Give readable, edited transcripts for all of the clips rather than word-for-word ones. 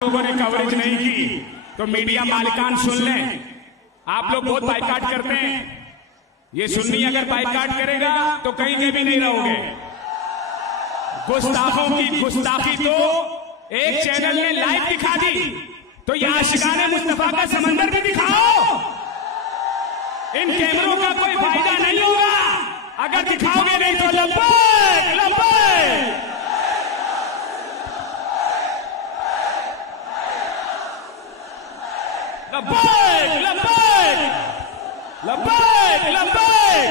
लोगों ने कवरेज नहीं की तो मीडिया मालिकान सुन लें। आप लोग बहुत बाइकाट करते हैं, ये सुन्नी अगर बाइकाट करेगा तो कहीं के भी नहीं रहोगे। गुस्ताखों की गुस्ताखी तो एक चैनल ने लाइव दिखा दी, तो ये आशिकाने मुस्तफा का समंदर भी दिखाओ। इन कैमरों का कोई फायदा नहीं होगा अगर दिखाओगे नहीं तो लब्बैक लब्बैक। लब्बैक लब्बैक लब्बैक लब्बैक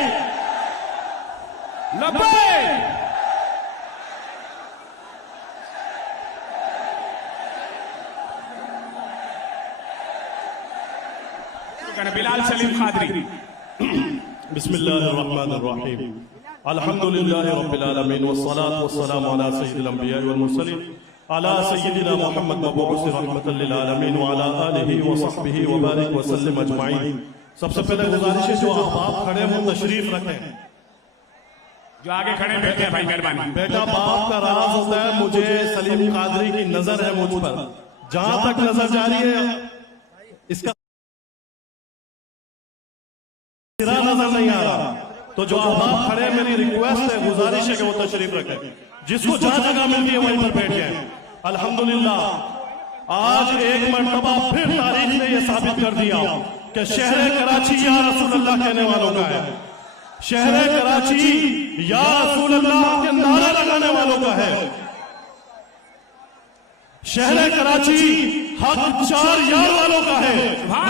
लब्बैक। बिलाल सलीम खादरी। बिस्मिल्लाहिर्रहमानिर्रहीम। अल्हम्दुलिल्लाहि रब्बिल आलमीन वस्सलातु वस्सलामु अला सय्यिदिल अंबिया वल मुरसलीन अला सय्यिदिना मुहम्मद मबऊस रहमतल लिल आलमीन व अला आलिहि व सहबिहि व बारिक व सल्लिम अजमाइन। सबसे पहले गुजारिश है जो अहबाब खड़े हो तशरीफ रखें, जो आगे खड़े बैठे हैं भाई मेहरबानी। बेटा बाप का राज होता है, मुझे सलीम कादरी की नजर है मुझ पर, जहां तक नजर जा रही है इसका नजर नहीं आ रहा, तो जो अहबाब खड़े मेरी रिक्वेस्ट है, गुजारिश है कि वो तशरीफ रखें, जिसको जहां जगह मिलती है वहीं पर बैठ जाए। अल्हम्दुलिल्लाह आज एक मर्तबा फिर तारीख ने यह साबित कर दिया कि शहर कराची या रसूल अल्लाह कहने वालों का है, शहर कराची या रसूल अल्लाह के नारा लगाने वालों का है, शहर कराची हक चार यार वालों का है,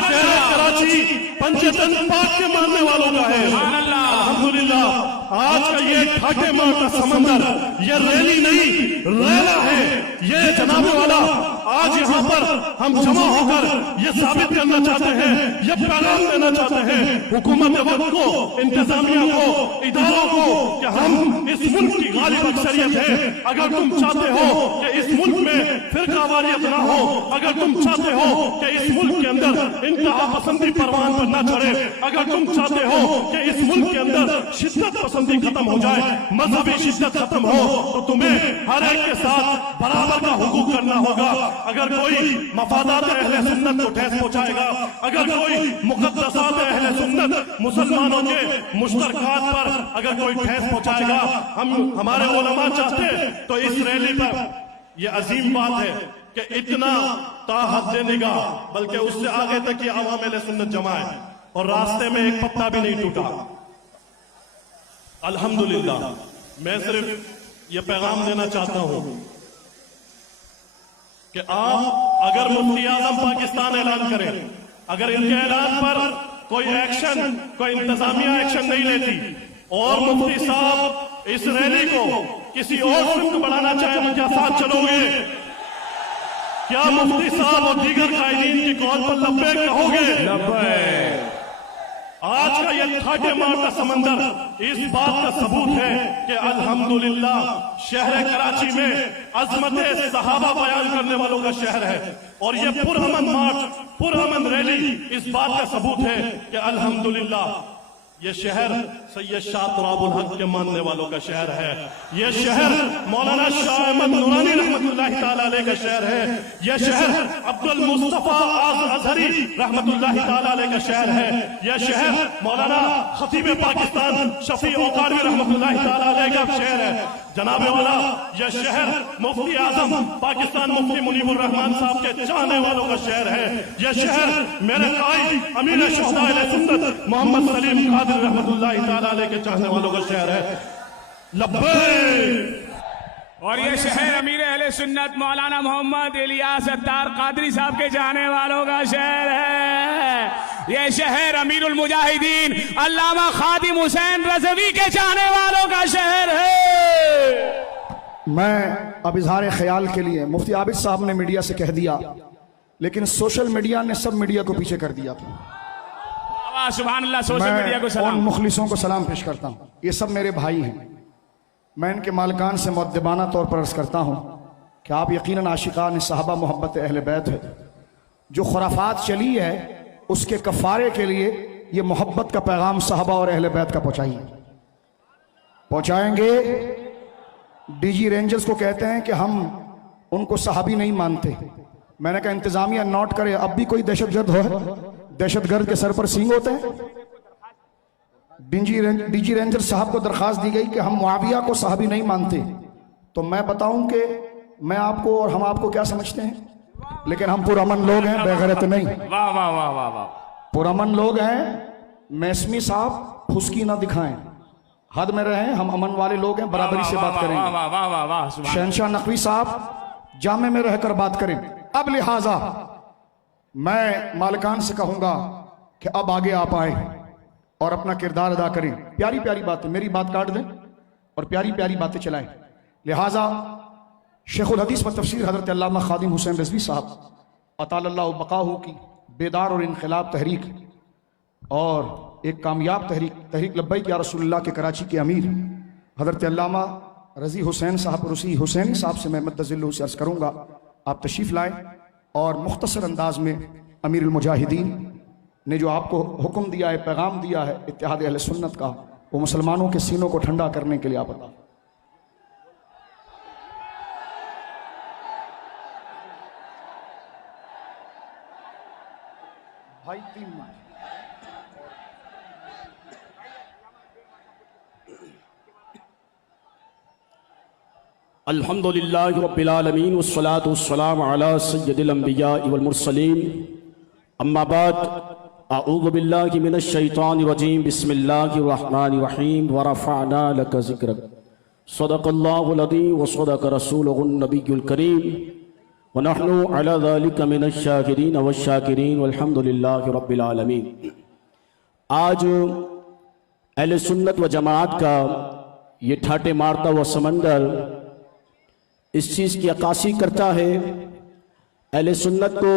शहर कराची पंचतन पाक के मानने वालों का है। अल्हम्दुलिल्लाह आज का ये ठाटे मार का समंदर ये रैली नहीं रैला है, ये जनाबे वाला आज यहाँ पर हम जमा होकर ये साबित करना चाहते हैं, ये पैगाम देना चाहते हैं हुकूमत वक्त को, इंतजामिया को, इदारों को कि हम इस मुल्क की गालिब अक्सरियत है। अगर तुम चाहते हो कि इस मुल्क में फिरकावारियत ना हो, अगर तुम चाहते हो कि इस मुल्क के अंदर इंतहा पसंदी परवान पर ना चढ़े, अगर तुम चाहते हो कि इस मुल्क के अंदर शिद्दत पसंदी खत्म हो जाए, मजहबी शिद्दत खत्म हो, तो तुम्हें हर एक के साथ बराबर का हुकूक करना होगा। अगर कोई मफादात अहले सुन्नत को ठेस पहुंचाएगा, अगर कोई मुकद्दसात अहले सुन्नत मुसलमानों के मुश्तरकात पर अगर कोई ठेस पहुंचाएगा, हम हमारे उलमा चाहते तो इस रैली पर यह अजीम बात है कि इतना ताहद निगाह, बल्कि उससे आगे तक ये अवाम अहले सुन्नत जमा है और रास्ते में एक पत्ता भी नहीं टूटा। अल्हम्दुलिल्लाह मैं सिर्फ ये पैगाम देना चाहता हूं कि आप अगर मुफ्ती आजम पाकिस्तान ऐलान करें, अगर इनके ऐलान पर कोई एक्शन, कोई इंतजामिया एक्शन नहीं लेती और मुफ्ती साहब इस रैली को किसी और सिमत बढ़ाना चाहे तो क्या साथ चलोगे? क्या मुफ्ती साहब और दीगर कायदीन की कॉल पर लब्बैक कहोगे? आज का ये ठाटे मार का समंदर इस बात का सबूत है कि अल्हम्दुलिल्लाह शहर कराची में अजमत सहाबा बयान करने वालों का शहर है, और ये पुरअमन मार्च, पुरअमन रैली इस बात का सबूत है कि अल्हम्दुलिल्लाह ये शहर सैयद शाह तुराबुल हक के मानने वालों का शहर है, ये शहर मौलाना शाह अहमद नूरानी रहमतुल्लाहि ताला अलैह का शहर है, ये शहर अब्दुल मुस्तफा अजहरी रहमतुल्लाहि ताला अलैह का शहर है, ये शहर मौलाना खतीब पाकिस्तान शफी औकारी रहमतुल्लाहि ताला अलैह का शहर है। जनाबे वाला यह शहर मुफ्ती आजम पाकिस्तान मुफ्ती मुनीबुर रहमान साहब के चाहने वालों का शहर है, यह शहर मेरे कायद अमीर शुहदा अहले सुन्नत मोहम्मद सलीम कादरी रहमतुल्लाहि ताला अलैह के चाहने वालों का शहर है। लब्बैक। और ये शहर अमीर अहले सुन्नत मौलाना मोहम्मद इलियास अत्तार कादरी साहब के चाहने वालों का शहर है। ये शहर अमीरुल मुजाहिदीन अल्लामा खादिम हुसैन रज़वी के चाहने वालों का शहर है। मैं अब इजहार ख्याल के लिए, मुफ्ती आबिद साहब ने मीडिया से कह दिया, लेकिन सोशल मीडिया ने सब मीडिया को पीछे कर दिया। सुभान अल्लाह। सोशल मीडिया को सलाम, उन मुखलिसों को सलाम पेश करता हूँ, ये सब मेरे भाई हैं। मैं इनके मालिकान से मुअद्दिबाना तौर पर अर्ज करता हूँ कि आप यकीनन आशिकान सहाबा मोहब्बत अहले बैत है। जो खुराफात चली है उसके कफ़ारे के लिए ये मोहब्बत का पैगाम सहाबा और अहले बैत का पहुँचाएंगे। डीजी रेंजर्स को कहते हैं कि हम उनको सहाबी नहीं मानते, मैंने कहा इंतजामिया नोट करे, अब भी कोई दहशतगर्द हो, दहशतगर्द के सर पर सींग होते हैं। डीजी रेंजर साहब को दरखास्त दी गई कि हम मुआविया को साहबी नहीं मानते। तो मैं बताऊं कि मैं आपको और हम आपको क्या समझते हैं, लेकिन हम पुरअमन लोग हैं, बेगैरत नहीं। वाह वाह वाह वाह वाह। पुरअमन लोग हैं। मैसमी साहब फुसकी ना दिखाएं, हद में रहें, हम अमन वाले लोग हैं, बराबरी से बात करेंगे। वाह वाह वाह वाह। शहनशाह नकवी साहब जामे में रहकर बात करें। अब लिहाजा मैं मालिकान से कहूंगा कि अब आगे आप आए और अपना किरदार अदा करें। प्यारी प्यारी बातें, मेरी बात काट दें और प्यारी प्यारी बातें चलाएं। लिहाजा शेखुल हदीस व तफसीर हजरत अल्लामा खादिम हुसैन रिजवी साहब अतालल्लाहु बकाहू की बेदार और इनकलाब तहरीक और एक कामयाब तहरीक लब्बैक या रसूलुल्लाह के कराची के अमीर हजरत अल्लामा रजी हुसैन साहब रुसी हुसैनी साहब से मैं मद्दजिल्लु से अर्ज करूंगा, आप तशरीफ लाएं और मुख्तसर अंदाज में अमीरुल मुजाहिदीन ने जो आपको हुक्म दिया है, पैगाम दिया है इत्तेहाद अहले सुन्नत का, वो मुसलमानों के सीनों को ठंडा करने के लिए आप बता। भाई 3 मिनट। अल्हम्दुलिल्लाहि रब्बिल आलमीन वस्सलातु वस्सलामु अला सय्यिदिल अंबिया वल मुरसलीन अम्मा बाद अऊज़ु बिल्लाहि मिनश शैतानिर रजीम बिस्मिल्लाहिर रहमानिर रहीम व रफ़अना लका ज़िक्रक सदक़ल्लाहुल अज़ीम व सदक़ रसूलुहुन नबियुल करीम व नहनु अला ज़ालिका मिनश शाकिरीन वश शाकिरीन वल्हम्दुलिल्लाहि रब्बिल आलमीन। आज अहले सुन्नत व जमात का ये ठाटे मारता हुआ समंदर इस चीज़ की अक्कासी करता है, अहले सुन्नत को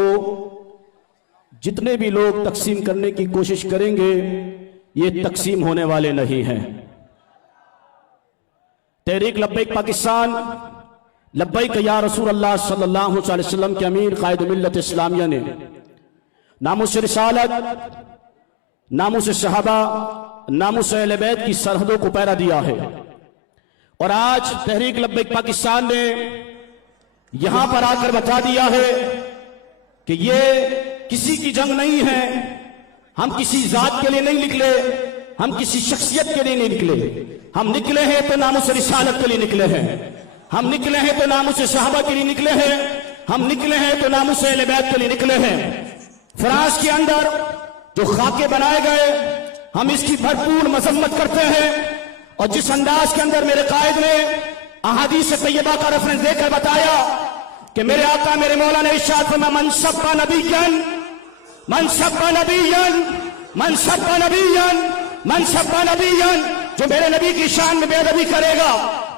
जितने भी लोग तकसीम करने की कोशिश करेंगे ये तकसीम होने वाले नहीं हैं। तहरीक लब्बैक पाकिस्तान लब्बैक या रसूल अल्लाह सल्लल्लाहु अलैहि वसल्लम के अमीर कायद मिल्लत इस्लामिया ने नामुस रिसालत, नामुस सहाबा, नामुस अहले बैत की सरहदों को पहरा दिया है। और आज तहरीक लब्बैक पाकिस्तान ने यहां पर आकर बता दिया है कि ये किसी की जंग नहीं है, हम किसी जात के लिए नहीं निकले, हम किसी शख्सियत के लिए नहीं निकले, हम निकले हैं तो नामुस रिसालत के लिए निकले हैं, हम निकले हैं तो नामुस सहाबा के लिए निकले हैं, हम निकले हैं तो नामुस अहले बैत के लिए निकले हैं। फ्रांस के अंदर जो खाके बनाए गए हम इसकी भरपूर मजम्मत करते हैं और जिस अंदाज के अंदर मेरे कायद ने अहादीस तैयबा का रेफरेंस देकर बताया कि मेरे आका मेरे मौला ने इरशाद फरमाया मन सब्बा नबिय्यन मन सब्बा नबिय्यन मन सब्बा नबिय्यन मन सब्बा नबिय्यन, जो मेरे नबी की शान में बेअदबी करेगा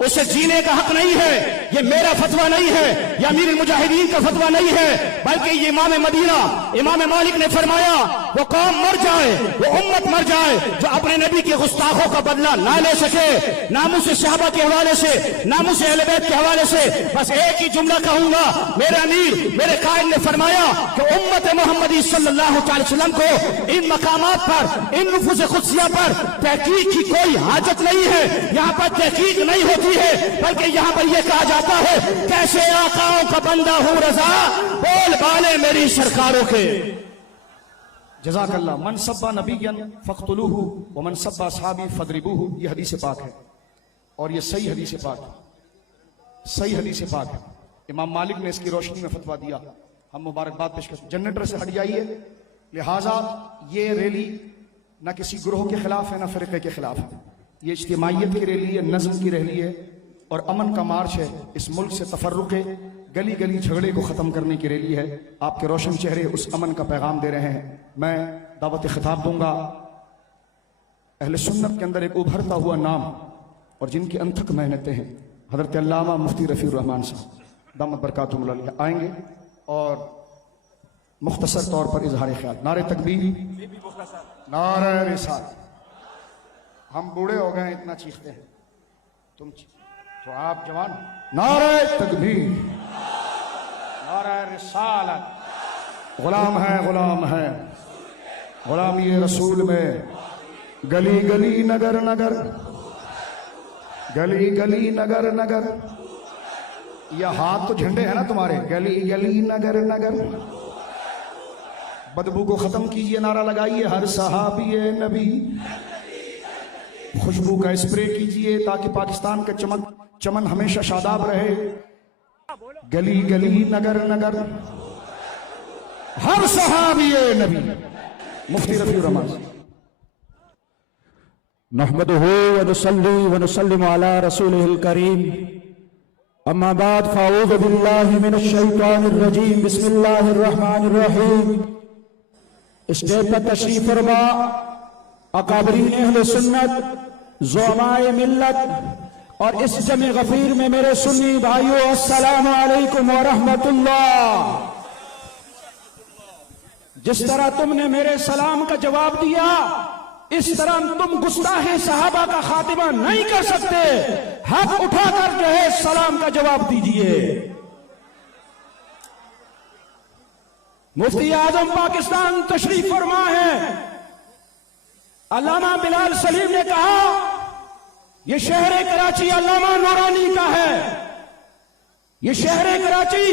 उसे जीने का हक नहीं है। ये मेरा फतवा नहीं है, ये अमीरुल मुजाहिदीन का फतवा नहीं है, बल्कि ये इमाम मदीना इमाम मालिक ने फरमाया वो कौम मर जाए, वो उम्मत मर जाए जो अपने नबी के गुस्ताखों का बदला ना ले सके। नामुस सहाबा के हवाले से, नामुस अहले बैत के हवाले से बस एक ही जुमला कहूंगा, मेरे अमीर मेरे कायद ने फरमाया कि उम्मत मोहम्मदी सल्लल्लाहु अलैहि वसल्लम को इन मकामात पर, इन नुफूस खुदसिया पर तहकीक की कोई हाजत नहीं है। यहाँ पर तहकीक नहीं होती है, बल्कि यहाँ पर यह कहा जाता है कैसे आकाओं का बंदा हूं रजा, बोल बाले मेरी सरकारों के। जज़ाकल्लाह। मन सब्बा नबिय्यन फक़्तुलूहु व मन सब्बा असहाबी फदरिबूहु, ये हदीस पाक है और ये सही हदीस पाक है, सही हदीस पाक है। इमाम मालिक ने इसकी रोशनी में फतवा दिया, हम मुबारकबाद पेश करते। जनरेटर से हट जाइए। लिहाजा ये रैली न किसी ग्रोह के खिलाफ है, न फ़िरक़े के खिलाफ है, ये इज्तिमाइयत की रैली है, नज़्म की रैली है और अमन का मार्च है। इस मुल्क से तफर्रुक़े, गली गली झगड़े को ख़त्म करने की रैली है। आपके रोशन चेहरे उस अमन का पैगाम दे रहे हैं। मैं दावत खिताब दूंगा अहले सुन्नत के अंदर एक उभरता हुआ नाम और जिनकी अनथक मेहनतें हैं, हज़रत अल्लामा मुफ्ती रफ़ीउर रहमान साहब दामत बरकातुहुम अलैह आएंगे और मुख्तसर तौर पर इजहार ख्याल। नारे तकबीर, नारे रिसालत। हम बूढ़े हो गए इतना चीखते हैं, तुम तो आप जवान। नारे तकबीर, नारे रिसालत। गुलाम है, गुलाम है, गुलामी रसूल में गली गली नगर नगर, गली गली नगर नगर ये हाथ तो झंडे हैं ना तुम्हारे। गली गली नगर नगर बदबू को खत्म कीजिए, नारा लगाइए हर सहाबी नबी। खुशबू का स्प्रे कीजिए ताकि पाकिस्तान के चमन हमेशा शादाब रहे। गली गली नगर नगर हर सहाबी नबी। मुफ्ती रफीउर रहमान। नहमदुहु व नुसल्ली व नुसल्लिमु अला रसूलिहिल करीम। अम्मा बाद फ़अऊज़ु बिल्लाहि मिनश शैतानिर रजीम। बिस्मिल्लाहिर रहमानिर रहीम। स्टेज पर तशरीफ फरमा अकाबरीन अहले सुन्नत, ज़ुअमाए मिल्लत और इस जमे गफीर में मेरे सुन्नी भाइयों, अस्सलामु अलैकुम व रहमतुल्लाह। जिस तरह तुमने मेरे सलाम का जवाब दिया, इस तरह तुम गुस्ताखे सहाबा का खातिमा नहीं कर सकते। हाथ उठाकर जो है सलाम का जवाब दीजिए। मुफ्ती आजम पाकिस्तान तशरीफ फरमा है। अल्लामा बिलाल सलीम ने कहा यह शहर कराची अल्लामा नूरानी का है, यह शहर कराची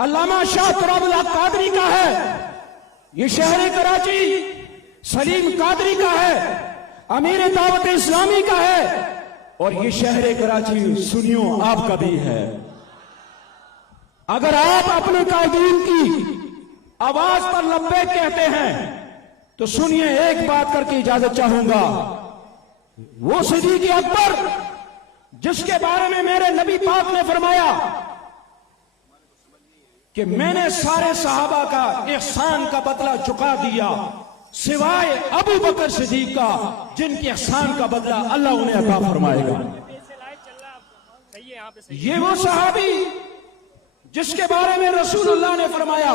अल्लामा शाह तुराबुल हक कादरी का है, यह शहर कराची सलीम कादरी का है, अमीर दावत इस्लामी का है, और यह शहर कराची सुनियो आपका भी है। अगर आप अपने कायदीन की आवाज पर लब्बैक कहते हैं तो सुनिए, एक बात करके इजाजत चाहूंगा। वो सिद्दीक़ अकबर जिसके बारे में मेरे नबी पाक ने फरमाया कि मैंने सारे सहाबा का एहसान का बदला चुका दिया सिवाय अबू बकर सिद्दीक़ का, जिनके एहसान का बदला अल्लाह उन्हें अता फरमाएगा। ये वो सहाबी जिसके बारे में रसूलुल्लाह ने फरमाया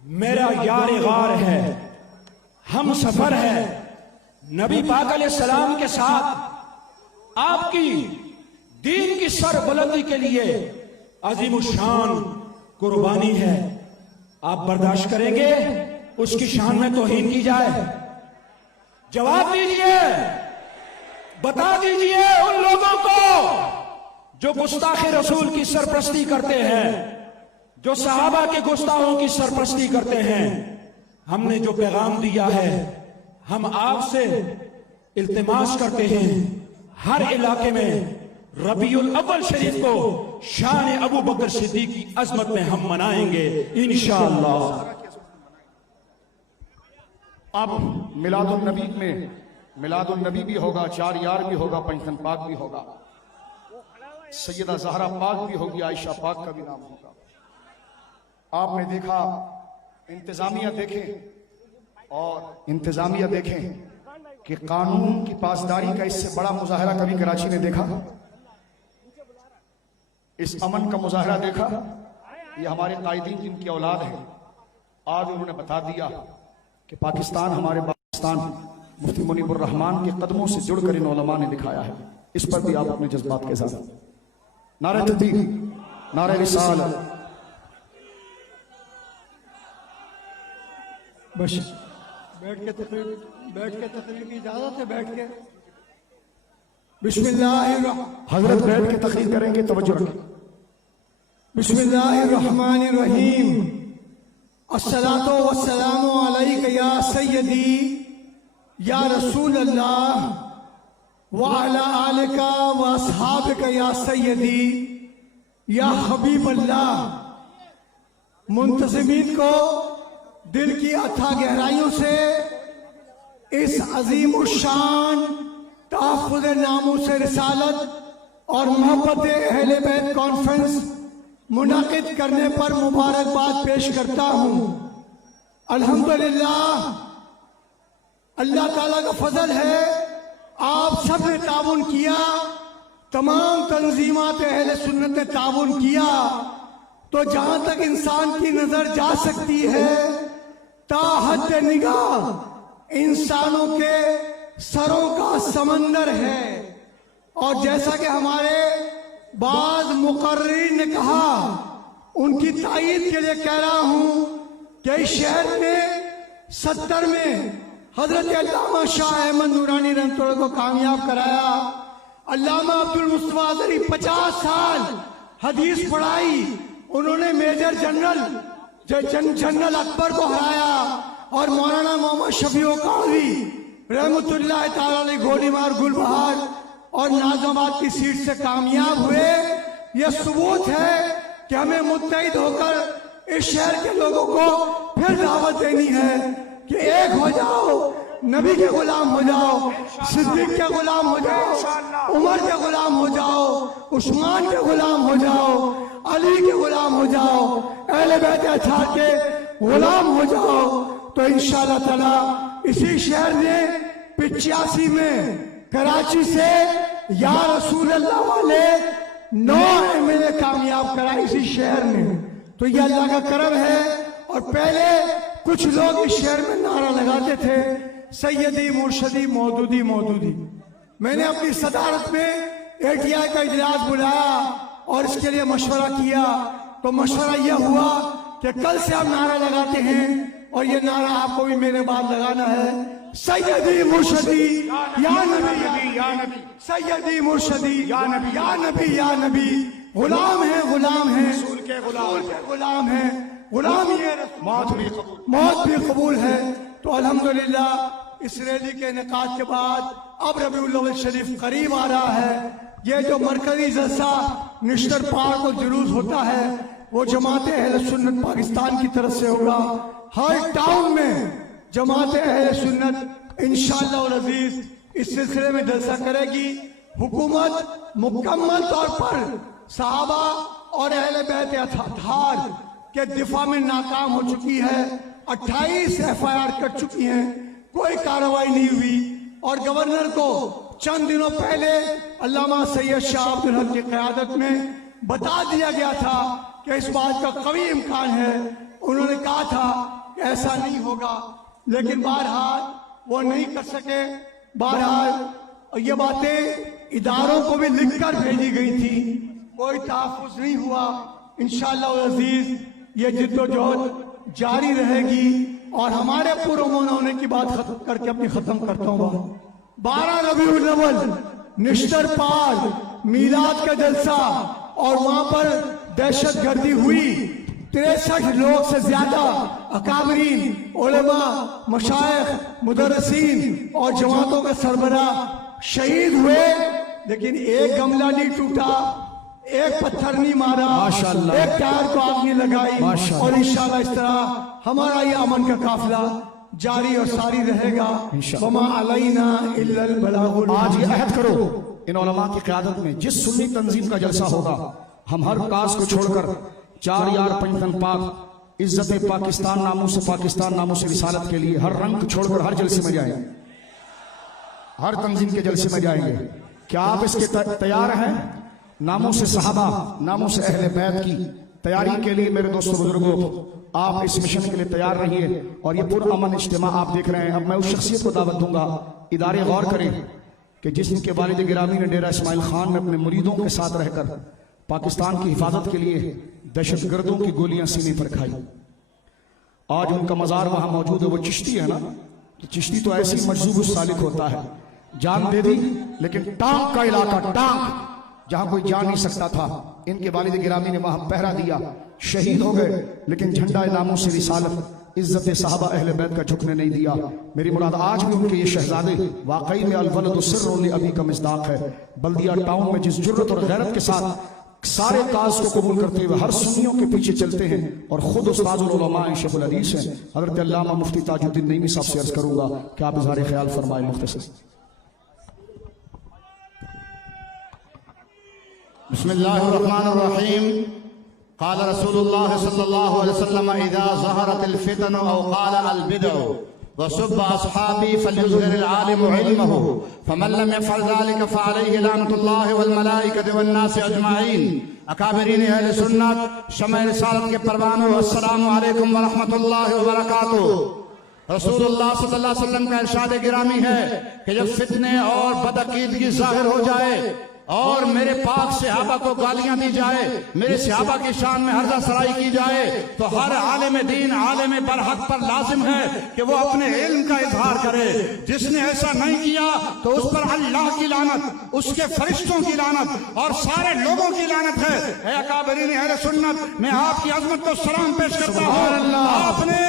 मेरा यार गार है, हम सफर है। नबी पाक अलैहिस्सलाम के साथ आपकी दीन की सरबुलंदी के लिए अजीमुशान कुर्बानी है। आप बर्दाश्त करेंगे उसकी शान में तौहीन की जाए? जवाब दीजिए, बता दीजिए उन लोगों को जो गुस्ताखे रसूल की सरपरस्ती करते हैं, जो सहाबा के गुस्ताखों की सरपरस्ती करते हैं। हमने जो पैगाम दिया है, हम आपसे इल्तिमास करते हैं हर इलाके में रबीउल अव्वल शरीफ को शान अबू बकर सिद्दीक की अजमत में हम मनाएंगे इंशाअल्लाह। अब मिलादुन नबी में मिलादुन नबी भी होगा, चार यार भी होगा, पंचतन पाक भी होगा, सैयदा ज़हरा पाक भी होगी, आयशा पाक का भी नाम होगा। आपने देखा इंतजामिया देखें और इंतजामिया देखें कि कानून की पासदारी का इससे बड़ा मुजाहरा कभी कराची ने देखा? इस अमन का मुजाहरा देखा? ये हमारे कायदीन जिनकी औलाद है, आज उन्होंने बता दिया कि पाकिस्तान हमारे पाकिस्तान मुफ्ती मुनीबुर रहमान के कदमों से जुड़कर इन उलमा ने दिखाया है। इस पर भी आप अपने जज्बात के साथ नारे तकबीर, नारे रिसालत। बस बैठ के तकरीर की इजाजत है, बैठ के बिस्मिल्लाह। हजरत बैठ के तकरीर करेंगे, तवज्जो रखें। बिस्मिल्लाहिर्रहमानिर्रहीम। अस्सलातु वस्सलामु अलैका या सय्यदी या रसूल अल्लाह व अला आलिका व अस्हाबिका या सय्यदी या हबीब अल्लाह। मुंतज़िमीन को दिल की अथाह गहराइयों से इस अजीम शान तहफ़्फ़ुज़ नामूस रिसालत और मोहब्बत अहले बैत कॉन्फ्रेंस मुनाकिद करने पर मुबारकबाद पेश करता हूँ। अल्हम्दुलिल्लाह, अल्लाह ताला का फजल है, आप सब ने ताउन किया, तमाम तंजीमात अहले सुन्नत ने ताउन किया। तो जहाँ तक इंसान की नजर जा सकती है ताहत निगाह इंसानों के सरों का समंदर है। और जैसा कि हमारे बाद मुकर्रिर ने कहा, उनकी तायीद के लिए कह रहा हूं कि इस शहर में 70 में हजरत अल्लामा शाह अहमद नूरानी रहमतुल्लाह को कामयाब कराया। अल्लामा अब्दुल मुस्तफा अज़हरी 50 साल हदीस पढ़ाई, उन्होंने मेजर जनरल अकबर को हराया और मौलाना मोहम्मद शफीउ कादरी रहमतुल्लाह ताला अलैह गोलीमार गुलबहार और नाज़ाबाद की सीट से कामयाब हुए। यह सबूत है कि हमें मुत्तहिद होकर इस शहर के लोगों को फिर दावत देनी है कि एक हो जाओ, नबी के गुलाम हो जाओ, सिद्दीक के गुलाम हो जाओ, उमर के गुलाम हो जाओ, उस्मान के गुलाम हो जाओ, अली के गुलाम हो जाओ, अहले बैत अत्हार के गुलाम हो जाओ। तो इंशाअल्लाह ताला इसी शहर ने 85 में कराची से या रसूल अल्लाह वाले 9 एमएलए कामयाब करा इसी शहर में। तो ये अल्लाह का करम है। और पहले कुछ लोग इस शहर में नारा लगाते थे, सैयदी मुर्शदी मौदूदी मौदूदी। मैंने अपनी सदारत में एटीआई का इजलास बुलाया और इसके लिए मशवरा किया। तो मशवरा यह हुआ कि कल से हम नारा लगाते हैं और ये नारा आपको भी मेरे बाद लगाना है, सैयदी मुर्शदी या नबी या नबी, सैयदी मुर्शदी या नबी या नबी या नबी। गुलाम है गुलाम है, रसूल के गुलाम है, गुलाम ये मौत भी कबूल है। तो अल्हम्दुलिल्लाह इस रैली के इनेकाद के बाद अब रबीउल अव्वल शरीफ करीब आ रहा है। ये जो मरकजी जलसा निश्तर पार्क और जुलूस होता है वो जमात अहले सुन्नत पाकिस्तान की तरफ से होगा। हर टाउन में जमात अहले सुन्नत इंशाअल्लाह और अजीज इस सिलसिले में जलसा करेगी। हुकूमत मुकम्मल तौर पर सहाबा और अहले बैत अत्हार के दिफा में नाकाम हो चुकी है। 28 FIR कट चुकी हैं, कोई कार्रवाई नहीं हुई। और गवर्नर को चंद दिनों पहले अल्लामा सैयद शाह अब्दुल हक की क़यादत में बता दिया गया था कि इस बात का कवी इम्कान है। उन्होंने कहा था कि ऐसा नहीं होगा, लेकिन बहरहाल वो नहीं कर सके। बहरहाल ये बातें इदारों को भी लिखकर भेजी गई थी, कोई तहफ़्फ़ुज़ नहीं हुआ। इंशाअल्लाह अज़ीज़ ये जिद्दोजहद जारी रहेगी। और हमारे पुरअमन होने की बात खत्म करके अपनी खत्म करता हूँ। 12 रबीउल अव्वल निश्तर पार मीलाद का जलसा और वहां पर दहशत गर्दी हुई। 63 लोग से ज्यादा अकाबरीन, उलमा, मशाइख, मुदर्रिसीन और जमातों के सरबराह शहीद हुए। लेकिन एक गमला नहीं टूटा, एक पत्थर नहीं मारा, एक टायर को आग नहीं लगाई। और इंशाअल्लाह इस तरह हमारा ये अमन का काफिला जारी और सारी रहेगा। वमा अलैना इल्लल बलागुल। आज ये अहद करो इन उलमा की क़यादत में जिस सुन्नी तंजीम का जलसा होगा, हम हर काज को छोड़कर 4 यार पंजतन पाक, इज्जत पाकिस्तान, नामूस पाकिस्तान, नामूस रिसालत के लिए हर रंग छोड़कर हर जलसे में जाएंगे, हर तंजीम के जलसे में जाएंगे। क्या आप इसके तैयार हैं? नामूस सहाबा, नामूस अहले बैत की तैयारी के लिए मेरे दोस्तों बुजुर्गों, आप इस मिशन के लिए तैयार रहिए। और ये पुरअमन इज्तिमा आप देख रहे हैं। अब मैं उस शख्सियत को दावत दूंगा, इदारे गौर करें कि जिसके वालिद गिरामी ने डेरा इस्माइल खान में अपने मुरीदों के साथ रहकर पाकिस्तान की हिफाजत के लिए दहशतगर्दों की गोलियां सीने पर खाई। आज उनका मजार वहां मौजूद है। वो चिश्ती है ना, तो चिश्ती तो ऐसी मजजूब सालिक होता है, जान दे दी लेकिन टांग का इलाका, टांग जहां कोई जा नहीं सकता था, इनके वालिद गिरामी ने वहां पहरा दिया, शहीद हो गए। लेकिन झंडा नामों से रिसालत, इज्जत साहबा अहले बैत का झुकने नहीं दिया। मेरी मुराद आज भी उनके ये शहजादे वाकई में अल-वलद सिर्रुल अबी का मिस्दाक है। बल्दिया टाउन में जिस जुर्रत और गैरत के साथ सारे काज को कबूल करते हुए हर सुन्नियों के पीछे चलते हैं और खुद उस्ताजुल उलमा शेखुल हदीस हैं, हज़रत अल्लामा मुफ्ती ताजुद्दीन नईमी साहब से अर्ज करूंगा कि आप इज़हार ख्याल फरमाएं मुख्तसर। बिस्मिल्लाहिर्रहमानिर्रहीम। क़ाल रसूलुल्लाह सल्लल्लाहु अलैहि वसल्लम इज़ा ज़हरतिल फितन औ क़ाल अल बिदअ व सुब्बा अस्हाबी फल्युज़हिर आलिमु इल्महु फमन लम यफ़अल ज़ालिका फ़अलैहि लानतुल्लाहि वल मलाइकति वन नास अजमईन। अकाबिरीन अहले सुन्नत शमअ रिसालत के परवानों, अस्सलामु अलैकुम व रहमतुल्लाहि व बरकातुहू। रसूलुल्लाह सल्लल्लाहु अलैहि वसल्लम का इरशाद गिरामी है कि जब फितने और बदअकीदगी ज़ाहिर हो जाए और मेरे पाक सहाबा को गालियां दी जाए, मेरे सहाबा की शान में हर्जा सराई की जाए, तो हर आलिम दीन आलिम बरहक पर लाजिम है कि वो अपने इल्म का इजहार करे। जिसने ऐसा नहीं किया तो उस पर अल्लाह की लानत, उसके फरिश्तों की लानत और सारे लोगों की लानत है। ऐ अकाबरीन अहले सुन्नत, मैं आपकी अजमत को सलाम पेश करता हूँ। आपने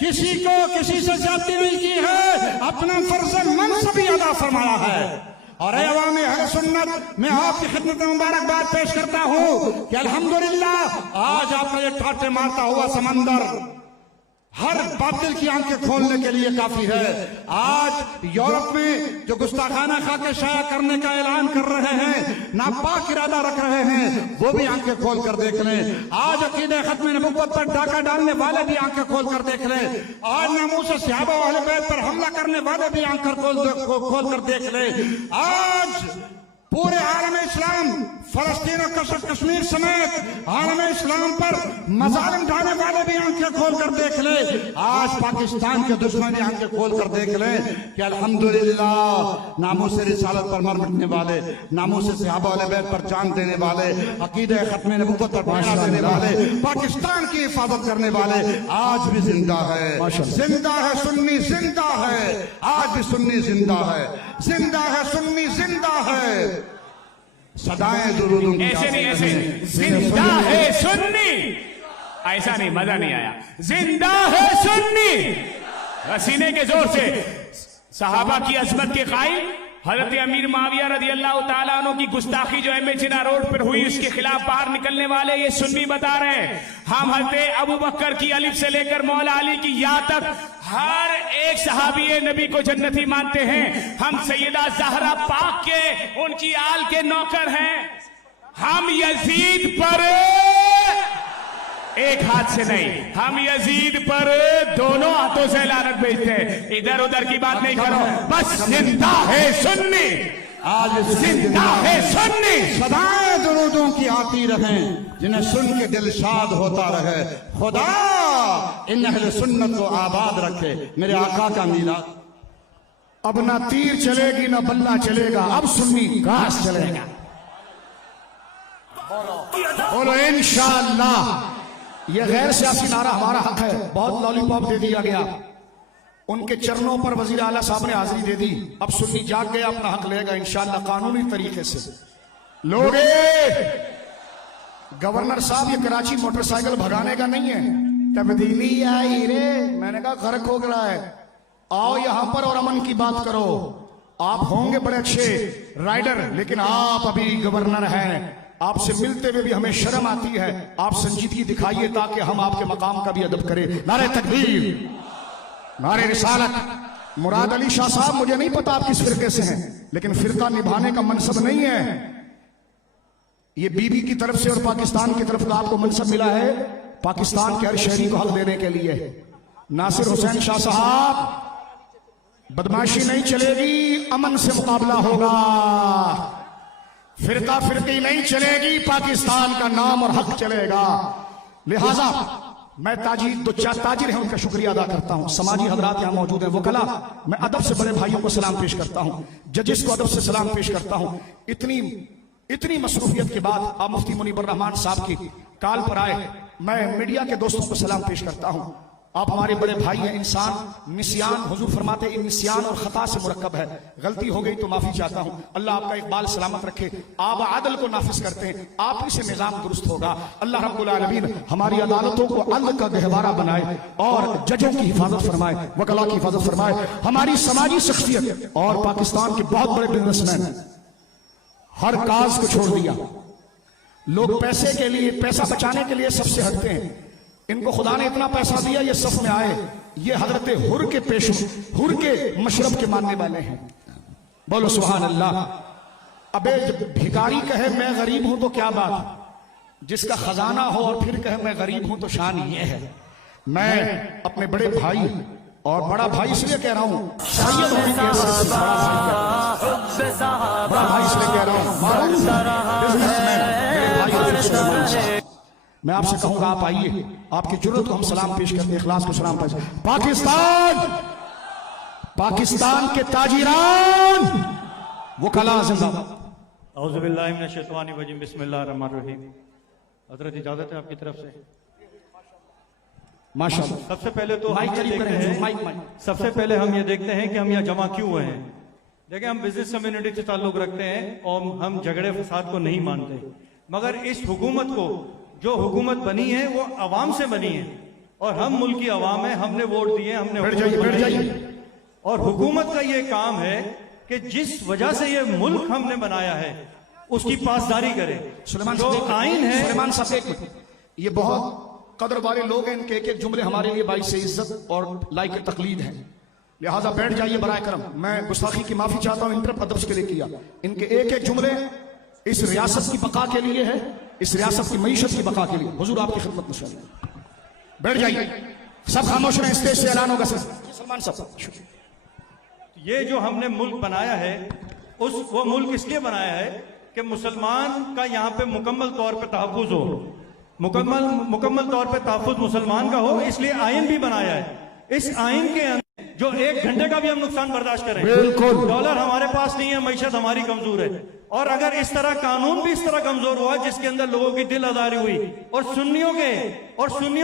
किसी को किसी से ज्यादती नहीं की है, अपना फर्ज मनसबी अदा फरमाया है। और अवामी अहले सुन्नत, मैं आपकी खिदमत में मुबारकबाद पेश करता हूँ कि अल्हम्दुलिल्लाह आज आपका ये टाटे मारता हुआ समंदर हर बातिल की आंखें खोलने के लिए काफी है। आज यूरोप में जो गुस्ताखाना खाके शाया करने का ऐलान कर रहे हैं, नापाक इरादा रख रहे हैं, वो भी आंखें खोल कर देख लें। आज अकीदे खत्म नबुव्वत पर डाका डालने वाले भी आंखें खोल कर देख लें। आज नामूस सहाबा व अहले बैत पर हमला करने वाले भी आंखें खोल कर देख लें। आज पूरे आलम इस्लाम, फलस्तीन और कश्मीर समेत आलम इस्लाम पर मजालिम ढाने वाले भी आंखें खोल कर देख ले। आज पाकिस्तान के दुश्मन भी आंखें खोल कर देख ले कि अल्हम्दुलिल्लाह नामों से रिसालत पर मर मिटने वाले, नामों से सहाबा वाले बैत पर जान देने वाले, अकीदे खत्म नबुव्वत पर पहरा देने वाले, पाकिस्तान की हिफाजत करने वाले आज भी जिंदा है। जिंदा है सुन्नी, जिंदा है, आज भी सुन्नी जिंदा है, जिंदा है सुन्नी, जिंदा है। सदाएं दुरूदों की ऐसे नहीं, ऐसे जिंदा है सुन्नी, ऐसा नहीं, मजा नहीं आया। जिंदा है सुन्नी, सीने के जोर से सहाबा की अजमत के कायल हजरत अमीर माविया रदी अल्लाह ताला अन्हु की गुस्ताखी जो एम जिना रोड पर हुई, उसके खिलाफ बाहर निकलने वाले ये सुन्नी बता रहे हैं। हम हजरत अबू बकर की अलिफ से लेकर मौला अली की या तक हर एक सहाबी नबी को जन्नती मानते हैं। हम सैयदा ज़हरा पाक के, उनकी आल के नौकर हैं। हम यजीद पर एक हाथ से नहीं, हम यजीद पर दोनों हाथों से लानत भेजते हैं। इधर उधर की बात नहीं करो, बस जिंदा है सुन्नी, आज जिंदा है सुन्नी। सदाएं दुरूदों की आती रहें, जिन्हें सुन के दिल शाद होता रहे। खुदा इन अहले सुन्नत को आबाद रखे। मेरे आका का मीलाद। अब ना तीर चलेगी ना बल्ला चलेगा, अब सुन्नी घास चलेगा। बोलो इंशाअल्लाह। यह गैर सियासी नारा हमारा हक है। बहुत लॉलीपॉप दे दिया गया, उनके चरणों पर वजीर आला साहब ने हाजिरी दे दी। अब सुन्नी जाग गया, अपना हक लेगा इंशाअल्लाह कानूनी तरीके से। लोगे गवर्नर साहब, ये कराची मोटरसाइकिल भगाने का नहीं है, तब्दीली आई रे। मैंने कहा गर्क हो गया है, आओ यहां पर और अमन की बात करो। आप होंगे बड़े अच्छे राइडर, लेकिन आप अभी गवर्नर हैं। आपसे मिलते हुए भी हमें शर्म आती है। आप संजीदगी दिखाइए ताकि हम आपके मकाम का भी अदब करें। नारे तकबीर, नारे रिसालत। मुराद अली शाह साहब, मुझे नहीं पता आप किस फिरके से हैं, लेकिन फिरका निभाने का मनसब नहीं है। ये बीबी की तरफ से और पाकिस्तान की तरफ से आपको मनसब मिला है पाकिस्तान के हर शहरी को हक देने के लिए। नासिर हुसैन शाह साहब, बदमाशी नहीं चलेगी, अमन से मुकाबला होगा। फिरका फिरकी नहीं चलेगी, पाकिस्तान का नाम और हक चलेगा। लिहाजा मैं ताजिर हैं, उनका शुक्रिया अदा करता हूं। समाजी हजरात यहाँ मौजूद हैं, वकला, मैं अदब से बड़े भाइयों को सलाम पेश करता हूं, जजेस को अदब से सलाम पेश करता हूं। इतनी मसरूफियत के बाद आप मुफ्ती मुनीबर रहमान साहब की काल पर आए, मैं मीडिया के दोस्तों को सलाम पेश करता हूं। आप हमारे बड़े भाई हैं। इंसान निस्यान, हुजूर फरमाते हैं निस्यान और खता से मुरक्कब है। गलती हो गई तो माफी चाहता हूं। अल्लाह आपका इकबाल सलामत रखे। आप आदल को नाफिज करते हैं, आप ही से निजाम दुरुस्त होगा। अल्लाह रब्बुल आलमीन हमारी अदालतों को अदल का गहवारा बनाए और जजों की हिफाजत फरमाए, वकला की हिफाजत फरमाए। हमारी समाजी शख्सियत और पाकिस्तान के बहुत बड़े बिजनेसमैन हर काज को छोड़ दिया। लोग पैसे के लिए, पैसा बचाने के लिए सबसे हटते हैं। इनको खुदा ने इतना पैसा दिया, ये सफ में आए। ये हजरत हुर के पेश, हुर के मशरब के मानने वाले हैं। बोलो सुभान अल्लाह। अबे भिखारी कहे मैं गरीब हूं तो क्या बात, जिसका खजाना हो और फिर कहे मैं गरीब हूं तो शान ये है। मैं अपने बड़े भाई, और बड़ा भाई इसलिए कह रहा हूं, बड़ा भाई इसलिए कह रहा हूं, मैं आपसे कहूंगा आप आइए, आपकी जरूरत को हम सलाम पेश करते हैं, इखलास को सलाम पेश। पाकिस्तान के ताजिरान, वो कला जिंदाबाद। औज़ुबिल्लाहिमिनश्शैतानिर्रजीम बिस्मिल्लाहिर्रहमानिर्रहीम। हजरत इजाजत है आपकी तरफ से। माशाअल्लाह। सबसे पहले तो माइक हम ये करीब देखते करें, हैं, माइक। सबसे पहले हम ये देखते हैं कि हम यहाँ जमा क्यों हुए हैं। देखिए, हम बिजनेस कम्युनिटी से ताल्लुक रखते हैं और हम झगड़े फसाद को नहीं मानते, मगर इस हुकूमत को, जो हुकूमत बनी है वो अवाम से बनी है और हम मुल्क की अवाम है, हमने वोट दिए, हमने बैठ हुकूमत जाइए, बैठ बनाई। जाइए। और हुकूमत का ये काम है कि जिस वजह से ये मुल्क हमने बनाया है उसकी पासदारी करे। सुलेमान जो साहब, आइन है, सुलेमान साहब एक मिनट। ये बहुत कदर वाले लोग हैं, इनके एक एक जुमले हमारे लिए बाइस से इज्जत और लाइक तकलीद है, लिहाजा बैठ जाइए बराए करम। मैं गुस्ताखी की माफी चाहता हूं, इंटरप्ट अदब के लिए किया। इनके एक एक जुमले इस रियासत की बका के लिए है, इस रियासत की मईशत की बका के लिए। हुजूर आपकी खिदमत में शुक्रिया। बैठ जाइए, सब खामोश रहें, स्टेज से ऐलान होगा। सलमान साहब, ये जो हमने मुल्क बनाया है वो मुल्क इसलिए बनाया है कि मुसलमान का यहाँ पे मुकम्मल तौर पे तहफ़्फ़ुज़ हो, मुकम्मल तौर पे तहफ़्फ़ुज़ मुसलमान का हो, इसलिए आइन भी बनाया है। इस आइन के अंदर जो 1 घंटे का भी हम नुकसान बर्दाश्त करें, बिल्कुल। डॉलर हमारे पास नहीं है, मईशत हमारी कमजोर है, और अगर इस तरह कानून भी इस तरह कमजोर हुआ जिसके अंदर लोगों की दिल आजारी हुई और सुन्नियों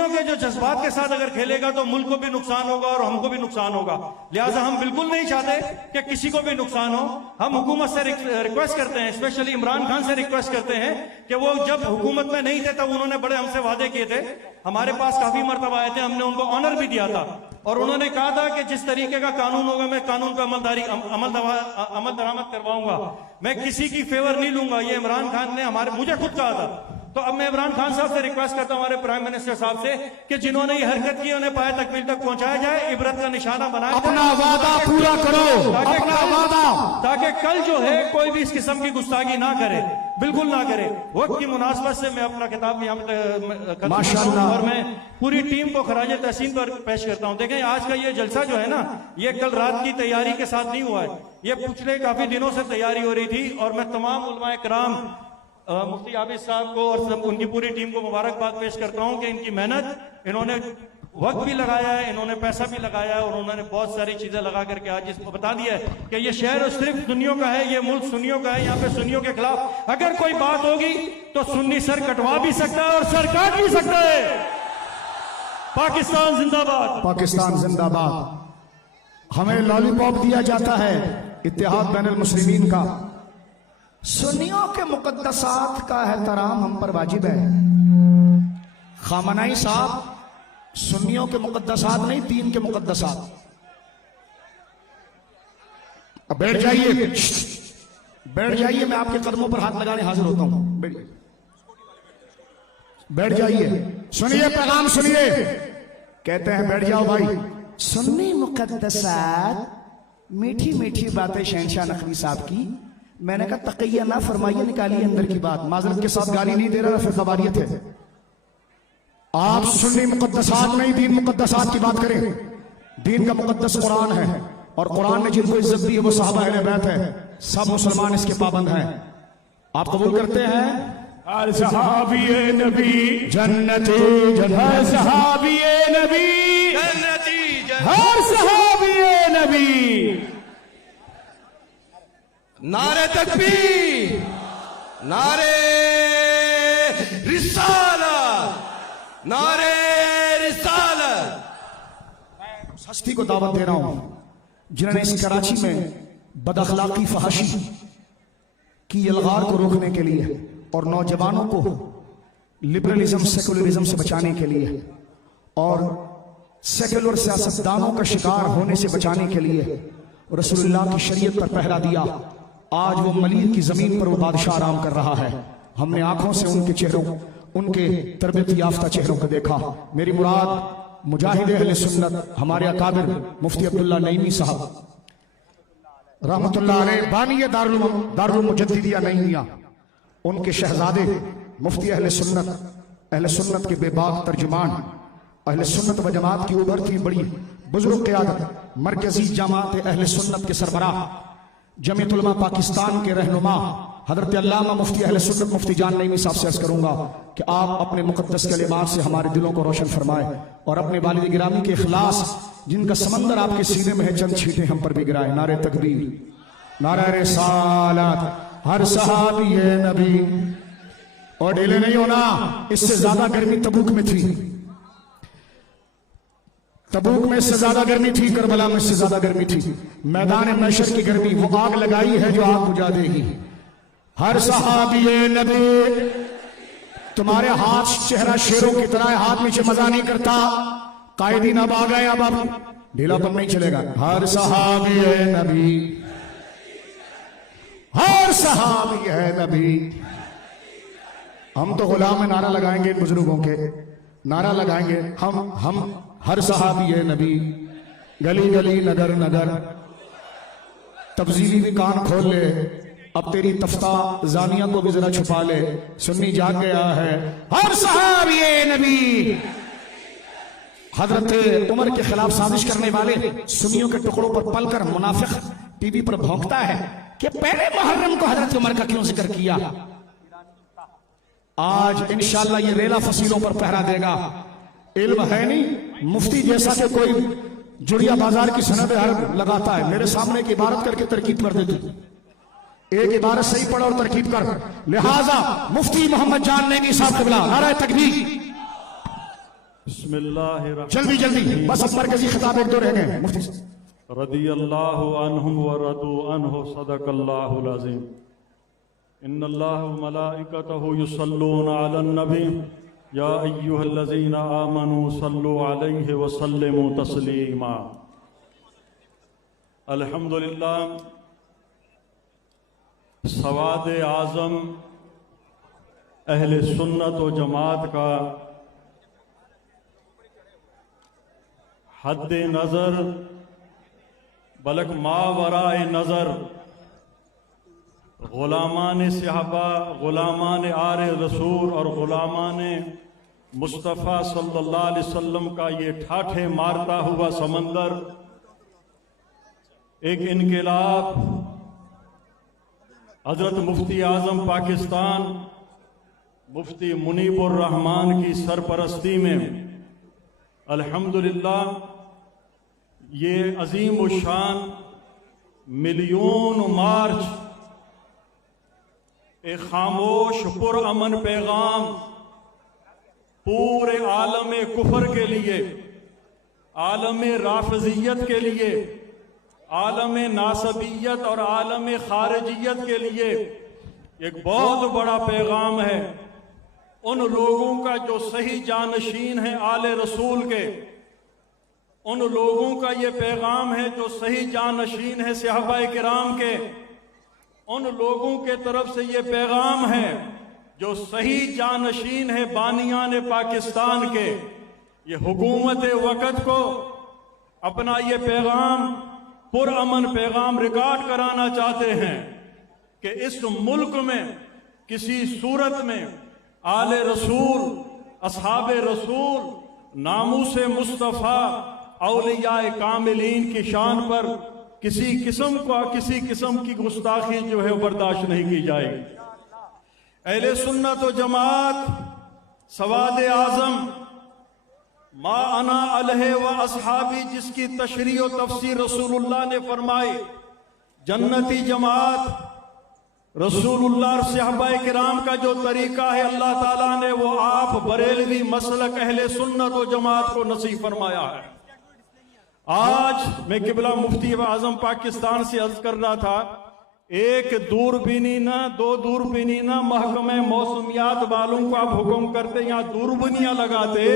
के जो जज्बात के साथ अगर खेलेगा तो मुल्क को भी नुकसान होगा और हमको भी नुकसान होगा। लिहाजा हम बिल्कुल नहीं चाहते कि किसी को भी नुकसान हो। हम हुकूमत से रिक्वेस्ट करते हैं, स्पेशली इमरान खान से रिक्वेस्ट करते हैं कि वो जब हुकूमत में नहीं थे तब उन्होंने बड़े हमसे वादे किए थे, हमारे पास काफी मरतबा आए थे, हमने उनको ऑनर भी दिया था और उन्होंने कहा था कि जिस तरीके का कानून होगा मैं कानून पर अमल दरामद करवाऊंगा, मैं किसी की फेवर नहीं लूंगा। ये इमरान खान ने मुझे खुद कहा था। तो अब मैं इमरान खान साहब से रिक्वेस्ट करता हूं, हमारे प्राइम मिनिस्टर साहब से, कि जिन्होंने ये हरकत की उन्हें पाए तकमील तक पहुंचाया जाए, इबरत का निशाना बनाया अपना वादा पूरा करो, अपना वादा, ताकि कल जो है कोई भी इस किस्म की गुस्ताखी ना करे, बिल्कुल ना करे। वक्त की मुनासबत से मैं अपना किताब यहाँ पे माशाअल्लाह, और मैं पूरी टीम को खराज तहसीन पर पेश करता हूँ। देखें, आज का ये जलसा जो है ना, ये कल रात की तैयारी के साथ नहीं हुआ है, ये पिछले काफी दिनों से तैयारी हो रही थी और मैं तमाम उलमाए कराम, मुफ्ती आबिद साहब को और सब उनकी पूरी टीम को मुबारकबाद पेश करता हूं कि इनकी मेहनत, इन्होंने वक्त भी लगाया है, इन्होंने पैसा भी लगाया है और उन्होंने बहुत सारी चीजें लगा करके आज इसको बता दिया है कि ये शहर सिर्फ सुन्नियों का है, ये मुल्क सुन्नियों का है, यहाँ पे सुन्नियों के खिलाफ अगर कोई बात होगी तो सुन्नी सर कटवा भी सकता है और सर काट भी सकता है। पाकिस्तान जिंदाबाद, पाकिस्तान जिंदाबाद। हमें लॉलीपॉप दिया जाता है इत्तेहाद बैनुल मुस्लिमीन का। सुन्नियों के मुकद्दसात का एहतराम हम पर वाजिब है। खामनाई साहब, सुन्नियों के मुकद्दसात नहीं, दीन के मुकद्दसात। अब बैठ जाइए, बैठ जाइए, मैं आपके कदमों पर हाथ लगाने हाजिर होता हूं। बैठ जाइए, सुनिए पैगाम सुनिए। कहते हैं बैठ जाओ भाई। सुन्नी मुकद्दसात, मीठी मीठी बातें शहंशाह नकवी साहब की। मैंने कहा तकैया ना फरमाइए, निकालिए अंदर की बात। माजरत के साथ गाली नहीं दे रहा, फिर खबारियत है। आप सुन्नी मुकद्दसात नहीं, दीन मुकद्दसात की बात करें। दीन का मुकद्दस कुरान है और कुरान ने जिनको इज्जत दी है वो साहबा अहले बैत है। सब मुसलमान इसके पाबंद हैं। आप कबूल करते हैं? हर सहाबी नबी जन्नती हर सहाबी नबी हर सहाबी नबी। नारे तकबीर, नारे रिसालत, नारे रिसालत। उस हस्ती को दावत दे रहा हूं जिन्होंने इस कराची में बदअखलाकी फहाशी की यलगार को रोकने के लिए और नौजवानों को लिबरलिज्म सेकुलरिज्म से बचाने के लिए और सेकुलर सियासतदानों का शिकार होने से बचाने के लिए रसूलुल्लाह की शरीयत पर पहरा दिया। आज वो मलीर की जमीन पर वो बादशाह आराम कर रहा है। हमने आंखों से उनके चेहरों, उनके तरबियत याफ्ता चेहरों को देखा। मेरी मुराद मुजाहिद अहले सुन्नत हमारे अकाबिर मुफ्ती अब्दुल्ला नईमी साहब रहमतुल्लाह अलैह, बानी दारुल मुजद्दिदिया नईमिया, उनके शहजादे मुफ्ती अहले सुन्नत के बेबाक तर्जुमान, अहले सुन्नत व जमात की उभरती बड़ी बुजुर्ग क़यादत, मरकजी जमात अहले सुन्नत के सरबराह, जमीयत उलमा पाकिस्तान के रहनुमा हजरत अल्लामा मुफ्ती अहले सुन्नत मुफ्ती जान नईमी साहब से अर्ज करूंगा कि आप अपने मुकद्दस कलिमात से हमारे दिलों को रोशन फरमाए और अपने वालिद गिरामी के इखलास जिनका समंदर आपके सीने में है, चंद छींटे हम पर भी गिराए। नारे तकबीर, नारे रिसालत, हर सहाबी है नबी। और ढीले नहीं होना, इससे ज्यादा गर्मी तबूक में थी, तबूक में इससे ज्यादा गर्मी थी, करबला में इससे ज्यादा गर्मी थी। मैदान महशर की गर्मी वो आग लगाई है जो आग बुझा देगी। हर सहाबी नबी, तुम्हारे हाथ चेहरा शेरों की तरह है, हाथ नीचे मजा नहीं करता। कायदीन अब आ गए, अब ढीलापन नहीं चलेगा। हर सहाबी नबी, हर सहाबी है नबी। हम तो गुलाम में नारा लगाएंगे, बुजुर्गों के नारा लगाएंगे हम हर सहाबी है नबी। गली गली नगर नगर तब्जीली भी कान खोल ले, अब तेरी तफ्ता जानिया को भी जरा छुपा ले। सुन्नी जाग गया है, हर सहाबी है नबी। हजरत उमर के खिलाफ साजिश करने वाले सुन्नियों के टुकड़ों पर पलकर मुनाफिक टीवी पर भौंकता है कि पहले मुहर्रम को हजरत उमर का क्यों जिक्र किया। आज इंशाअल्लाह ये रेला फसीलों पर पहरा देगा। इल्म है नहीं, मुफ्ती जैसा कि कोई जुड़िया बाजार की सनद हर लगाता है, मेरे सामने एक इबारत करके तरकीब कर देती। एक इबारत सही पढ़ और तरकीब कर। लिहाजा मुफ्ती मोहम्मद जान नेगी साहब क़िबला, नारा तकबीर। बिस्मिल्लाहिर्रहमानिर्रहीम। जल्दी जल्दी, बस अब मरकजी खिताब एक दो रह गए। मुफ्ती रदियल्लाहु अन्हुम व रदू अन्हु, सदक़ल्लाहुल अज़ीम। इन्नल्लाह व मलाइकतहु युसल्लूना अलन नबी या अय्युहल्लज़ीना आमनू सल्लु अलैहि व सल्लिमू तस्लीमा। अल्हम्दुलिल्लाह, सवाद आज़म अहले सुन्नत व जमात का हद नज़र बलक मावराए नज़र गुलामान सहाबा, गुलामान आरे रसूल और गुलामान मुस्तफ़ा सल्लल्लाहु अलैहि वसल्लम का ये ठाठे मारता हुआ समंदर एक इनकलाब हजरत मुफ्ती आज़म पाकिस्तान मुफ्ती मुनीबुर रहमान की सरपरस्ती में अल्हम्दुलिल्लाह ये अजीम व शान मिलियन मार्च एक खामोश पुरअमन पैगाम पूरे आलम कुफर के लिए, आलम राफिजियत के लिए, आलम नासबियत और आलम खारिजियत के लिए एक बहुत बड़ा पैगाम है। उन लोगों का जो सही जानशीन है आले रसूल के, उन लोगों का ये पैगाम है जो सही जानशीन है सहाबाए किराम के, उन लोगों के तरफ से ये पैगाम है जो सही जानशीन है बानियान पाकिस्तान के। ये हुकूमत वक़्त को अपना ये पैगाम पुरअमन पैगाम रिकॉर्ड कराना चाहते हैं कि इस मुल्क में किसी सूरत में आले रसूल, असहाबे रसूल, नामूसे मुस्तफ़ा, औलियाए कामिलीन की शान पर किसी किस्म की गुस्ताखी जो है बर्दाश्त नहीं की जाएगी। अहले सुन्नत व जमात सवाद आज़म मा अना अलैहि व असहाबी, जिसकी तशरीह व तफसीर रसूलुल्लाह ने फरमाई, जन्नती जमात रसूलुल्लाह सहाबाए किराम का जो तरीका है अल्लाह ताला ने वो आप बरेलवी मसलक अहले सुन्नत व जमात को नसीब फरमाया है। आज मैं किबला मुफ्ती आज़म पाकिस्तान से अर्ज कर रहा था, एक दूरबीनी ना, दो दूरबीनी ना, महकमे मौसमियात वालों को आप हुक्म करते यहाँ दूरबीनियां लगाते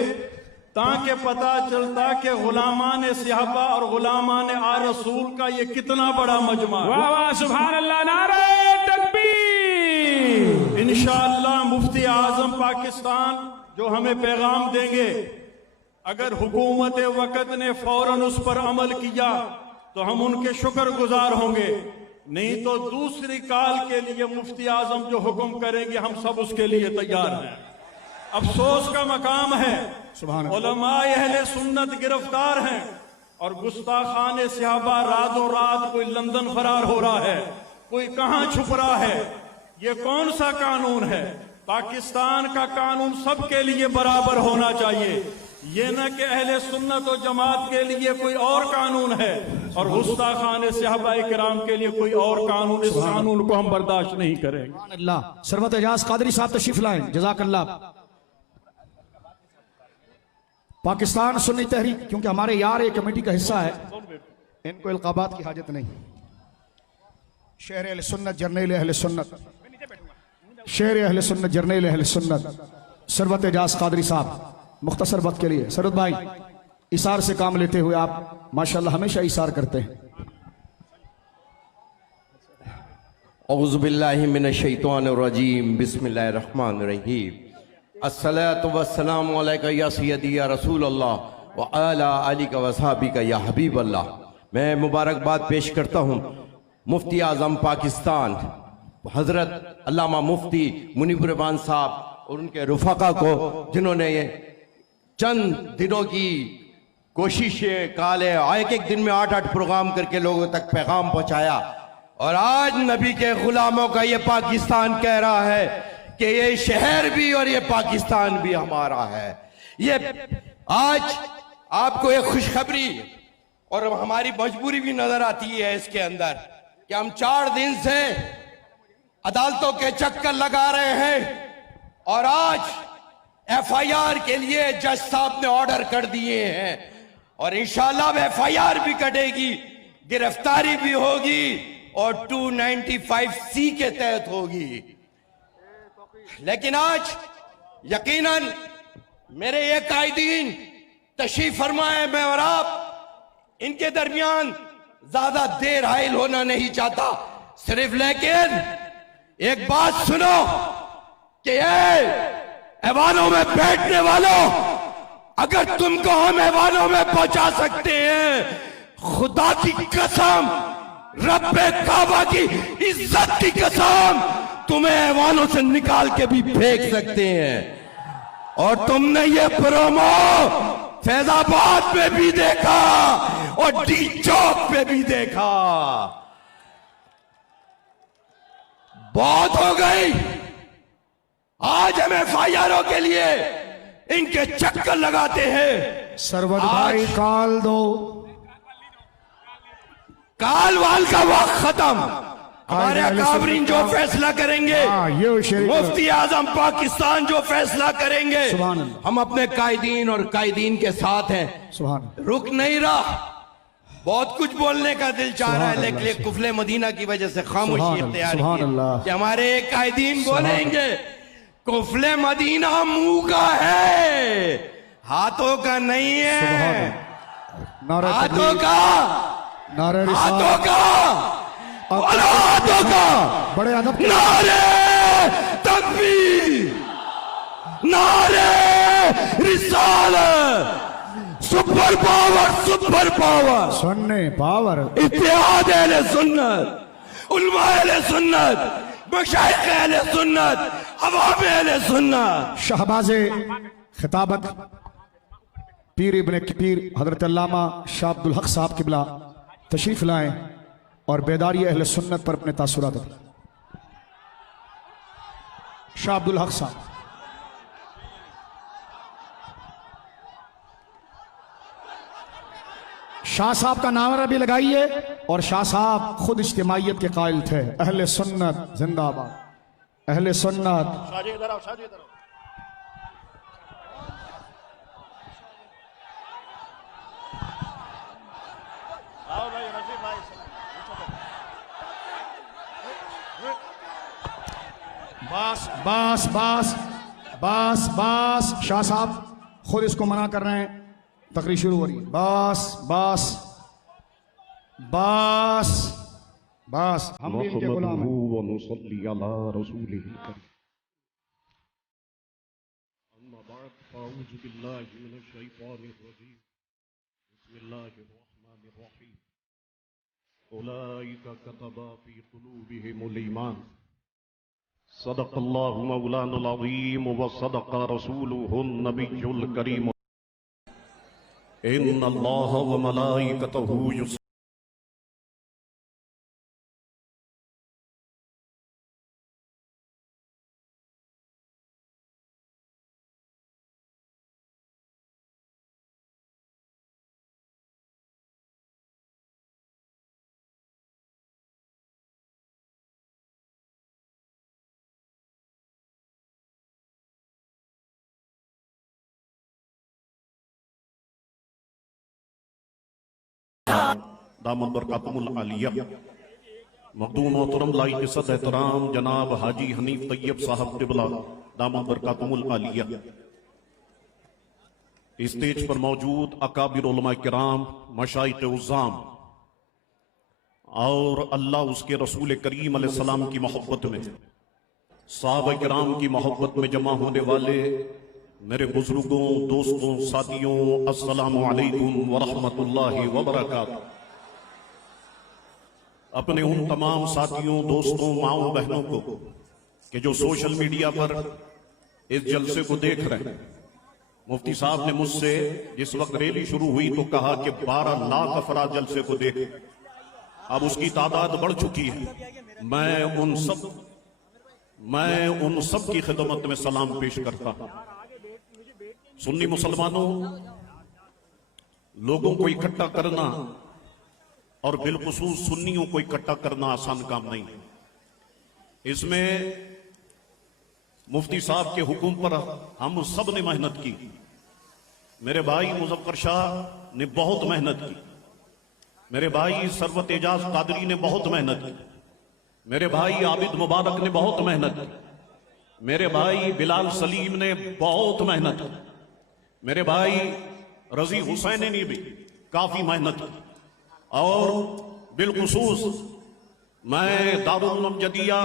ताकि पता चलता कि गुलामान सहाबा और गुलामान आ रसूल का ये कितना बड़ा मजमा है। वाह वाह, सुभान अल्लाह, नारे तकबीर। इंशाअल्लाह मुफ्ती आज़म पाकिस्तान जो हमें पैगाम देंगे, अगर हुकूमत वक़्त ने फौरन उस पर अमल किया तो हम उनके शुक्रगुजार होंगे, नहीं तो दूसरी काल के लिए मुफ्ती आज़म जो हुक्म करेंगे हम सब उसके लिए तैयार हैं। अफसोस का मकाम है उलमाए अहले सुन्नत गिरफ्तार हैं और गुस्ताखान सहाबा रातों रात कोई लंदन फरार हो रहा है, कोई कहां छुप रहा है। ये कौन सा कानून है? पाकिस्तान का कानून सबके लिए बराबर होना चाहिए। ये न कि अहले सुन्नत और जमात के लिए कोई और कानून है और गुस्ताखान सहाबा किराम के लिए कोई और कानून, इस कानून को हम बर्दाश्त नहीं करेंगे। अल्लाह सरवत एजाज कादरी साहब तशरीफ लाएं, जज़ाकल्लाह। पाकिस्तान सुन्नी तहरीक, क्योंकि हमारे यार एक कमेटी का हिस्सा है, इनको इल्काबात की हाजत नहीं। शहर अहले सुन्नत, जर्नैल अहले सुन्नत, शहर अहले सुन्नत, जर्नैल अहले सुन्नत सरवत एजाज कादरी साहब, मुख्तसर वक्त के लिए। सरवत भाई, इसार से काम लेते हुए आप माशाल्लाह हमेशा इसार करते हैं। औज़ुबिल्लाहि मिनश्शैतानिर्रजीम, बिस्मिल्लाहिर्रहमानिर्रहीम। अस्सलातु वस्सलामु अलैका या सय्यदी या रसूल अल्लाह व अला आलिका व सहाबिका या हबीब अल्लाह। मैं मुबारकबाद पेश करता हूँ मुफ्ती आज़म पाकिस्तान हज़रत अल्लामा मुफ्ती मुनीब रहमान साहब और उनके रुफ़ाका को, जिन्होंने ये चंद दिनों की कोशिशें काले एक एक दिन में 8-8 प्रोग्राम करके लोगों तक पैगाम पहुंचाया। और आज नबी के गुलामों का ये पाकिस्तान कह रहा है कि ये शहर भी और ये पाकिस्तान भी हमारा है। ये आज आपको एक खुशखबरी और हमारी मजबूरी भी नजर आती है इसके अंदर कि हम 4 दिन से अदालतों के चक्कर लगा रहे हैं और आज FIR के लिए जज साहब ने ऑर्डर कर दिए हैं और इंशाल्लाह FIR भी कटेगी, गिरफ्तारी भी होगी और 295C के तहत होगी। लेकिन आज यकीनन मेरे ये कायदीन तशरीफ फरमाए, मैं और आप इनके दरमियान ज्यादा देर हाइल होना नहीं चाहता, सिर्फ लेकिन एक बात सुनो कि ये ऐवानों में बैठने वालों, अगर तुमको हम ऐवानों में पहुंचा सकते हैं, खुदा की कसम, रब्बे काबा की इज्जत की कसम, तुम्हें ऐवानों से निकाल के भी फेंक सकते हैं। और तुमने ये प्रोमो फैजाबाद में भी देखा और डी चौक पे भी देखा। बहुत हो गई, आज हम FIR के लिए इनके चक्कर लगाते हैं। सरवत भाई काल दो, काल वाल का वक्त खत्म। हमारे अकाबरीन जो फैसला करेंगे, मुफ्ती आजम पाकिस्तान जो फैसला करेंगे, हम अपने कायदीन और कायदीन के साथ हैं। रुक नहीं रहा, बहुत कुछ बोलने का दिल चाह रहा है, लेकिन कुफले मदीना की वजह से खामोशी इख्तियार की है कि हमारे कायदीन बोलेंगे। कुफले मदीना मुंह का है, हाथों का नहीं है, हाथों का, हाथों का, हाथों का। बड़े अदब, नारे तकबीर, नारे रिसालत, सुपर पावर, सुपर पावर, सुन्नी पावर, इत्तेहाद अहले सुन्नत, उलमा अहले सुन्नत, मशाइख अहले सुन्नत, अवाम अहले सुन्नत। शहबाज़े खिताबत पीर इब्ने पीर हजरत अल्लामा शाह अब्दुल हक साहब किबला तशरीफ लाएं और बेदारी अहले सुन्नत पर अपने तासुरात दें। शाह अब्दुल हक साहब। शाह साहब का नारा भी लगाइए। और शाह साहब खुद इज्तिमाइयत के कायल थे। अहले सुन्नत जिंदाबाद, अहले सुन्नत। बस बस बस बस बस, शाह साहब खुद इसको मना कर रहे हैं, तकरीर शुरू हो रही है। बस बस बस बस, हम भी इनके गुलाम हैं। सदक़ल्लाहु मौलानुल अज़ीम व सदक़ रसूलुहुन नबियुल करीम। इन्नल्लाह व मलाइकतहु दामद बरकातुहुल आलिया मखदूम मोहतरम लाई इज्जत एहतराम जनाब हाजी हनीफ तैयब साहब क़िबला दामद बरकातुहुल आलिया, स्टेज पर मौजूद अकाबिर उलमा किराम, मशाइख उज़्ज़ाम और अल्लाह उसके रसूल करीम अलैहिस्सलाम की मोहब्बत में, सहाबा किराम की मोहब्बत में जमा होने वाले मेरे बुजुर्गों, दोस्तों, साथियों, अस्सलामु अलैकुम व रहमतुल्लाहि व बरकातुहू। अपने उन तमाम साथियों, दोस्तों, माओ बहनों को कि जो सोशल मीडिया पर इस जलसे को देख रहे हैं, मुफ्ती साहब ने मुझसे जिस वक्त रैली शुरू हुई तो कहा कि 12 लाख अफराद जलसे को देख, अब उसकी तादाद बढ़ चुकी है। मैं उन सब की खिदमत में सलाम पेश करता हूं। सुन्नी मुसलमानों, लोगों को इकट्ठा करना और बिलखुसूस सुन्नियों को इकट्ठा करना आसान काम नहीं है। इसमें मुफ्ती साहब के हुक्म पर हम सब ने मेहनत की। मेरे भाई मुज़फ़्फ़र शाह ने बहुत मेहनत की, मेरे भाई सरवत एजाज कादरी ने बहुत मेहनत की, मेरे भाई आबिद मुबारक ने बहुत मेहनत की, मेरे भाई बिलाल सलीम ने बहुत मेहनत की, मेरे भाई रजी हुसैन ने भी काफी मेहनत की, और बिलखुसूस मैं दारुल उलूम जदिया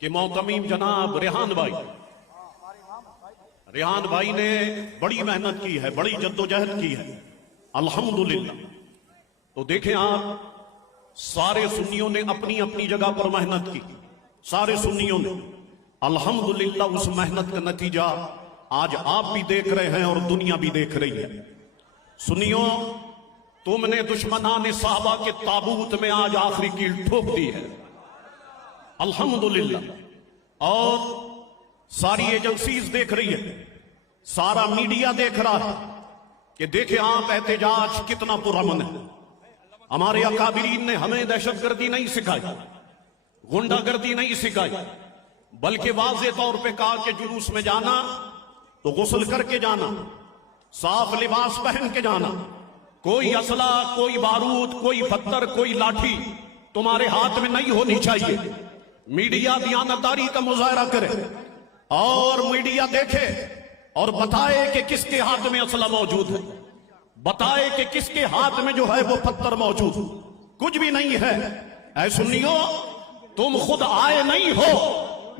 के मोहतमीम जनाब रेहान भाई ने बड़ी मेहनत की है, बड़ी जद्दोजहद की है, अल्हम्दुलिल्लाह। तो देखें आप, सारे सुन्नियों ने अपनी अपनी जगह पर मेहनत की, सारे सुन्नियों ने, अल्हम्दुलिल्लाह। उस मेहनत का नतीजा आज आप भी देख रहे हैं और दुनिया भी देख रही है। सुन्नियों, तुमने दुश्मनाने साहबा के ताबूत में आज आखिरी कील ठोक दी है, अल्हम्दुलिल्लाह। और सारी एजेंसीज देख रही है, सारा मीडिया देख रहा है कि देखे आप एहतजाज कितना पुरअमन है। हमारे अकाबिरीन ने हमें दहशतगर्दी नहीं सिखाई, गुंडागर्दी नहीं सिखाई, बल्कि वाज़े तौर पे कहा कि जुलूस में जाना तो गुस्ल करके जाना, साफ लिबास पहन के जाना, कोई असला, कोई बारूद, कोई पत्थर, कोई लाठी तुम्हारे हाथ में नहीं होनी चाहिए। मीडिया दयानतदारी का मुजाहरा करे और मीडिया देखे और बताए कि किसके हाथ में असला मौजूद है, बताए कि किसके हाथ में जो है वो पत्थर मौजूद। कुछ भी नहीं है। ऐ सुन्नियों, तुम खुद आए नहीं हो,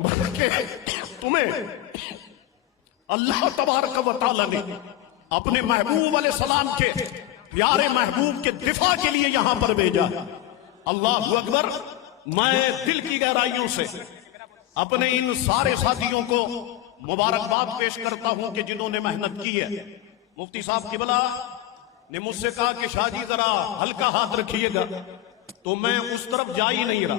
बल्कि तुम्हें अल्लाह तबारक व तआला ने अपने महबूब अलैहिस्सलाम के प्यारे महबूब के दिफा के लिए यहां पर भेजा। अल्लाहु अकबर। मैं दिल की गहराइयों से अपने इन सारे साथियों को मुबारकबाद पेश करता हूं कि जिन्होंने मेहनत की है। मुफ्ती साहब क़िबला ने मुझसे कहा कि शाहजी जरा हल्का हाथ रखिएगा, तो मैं उस तरफ जा ही नहीं रहा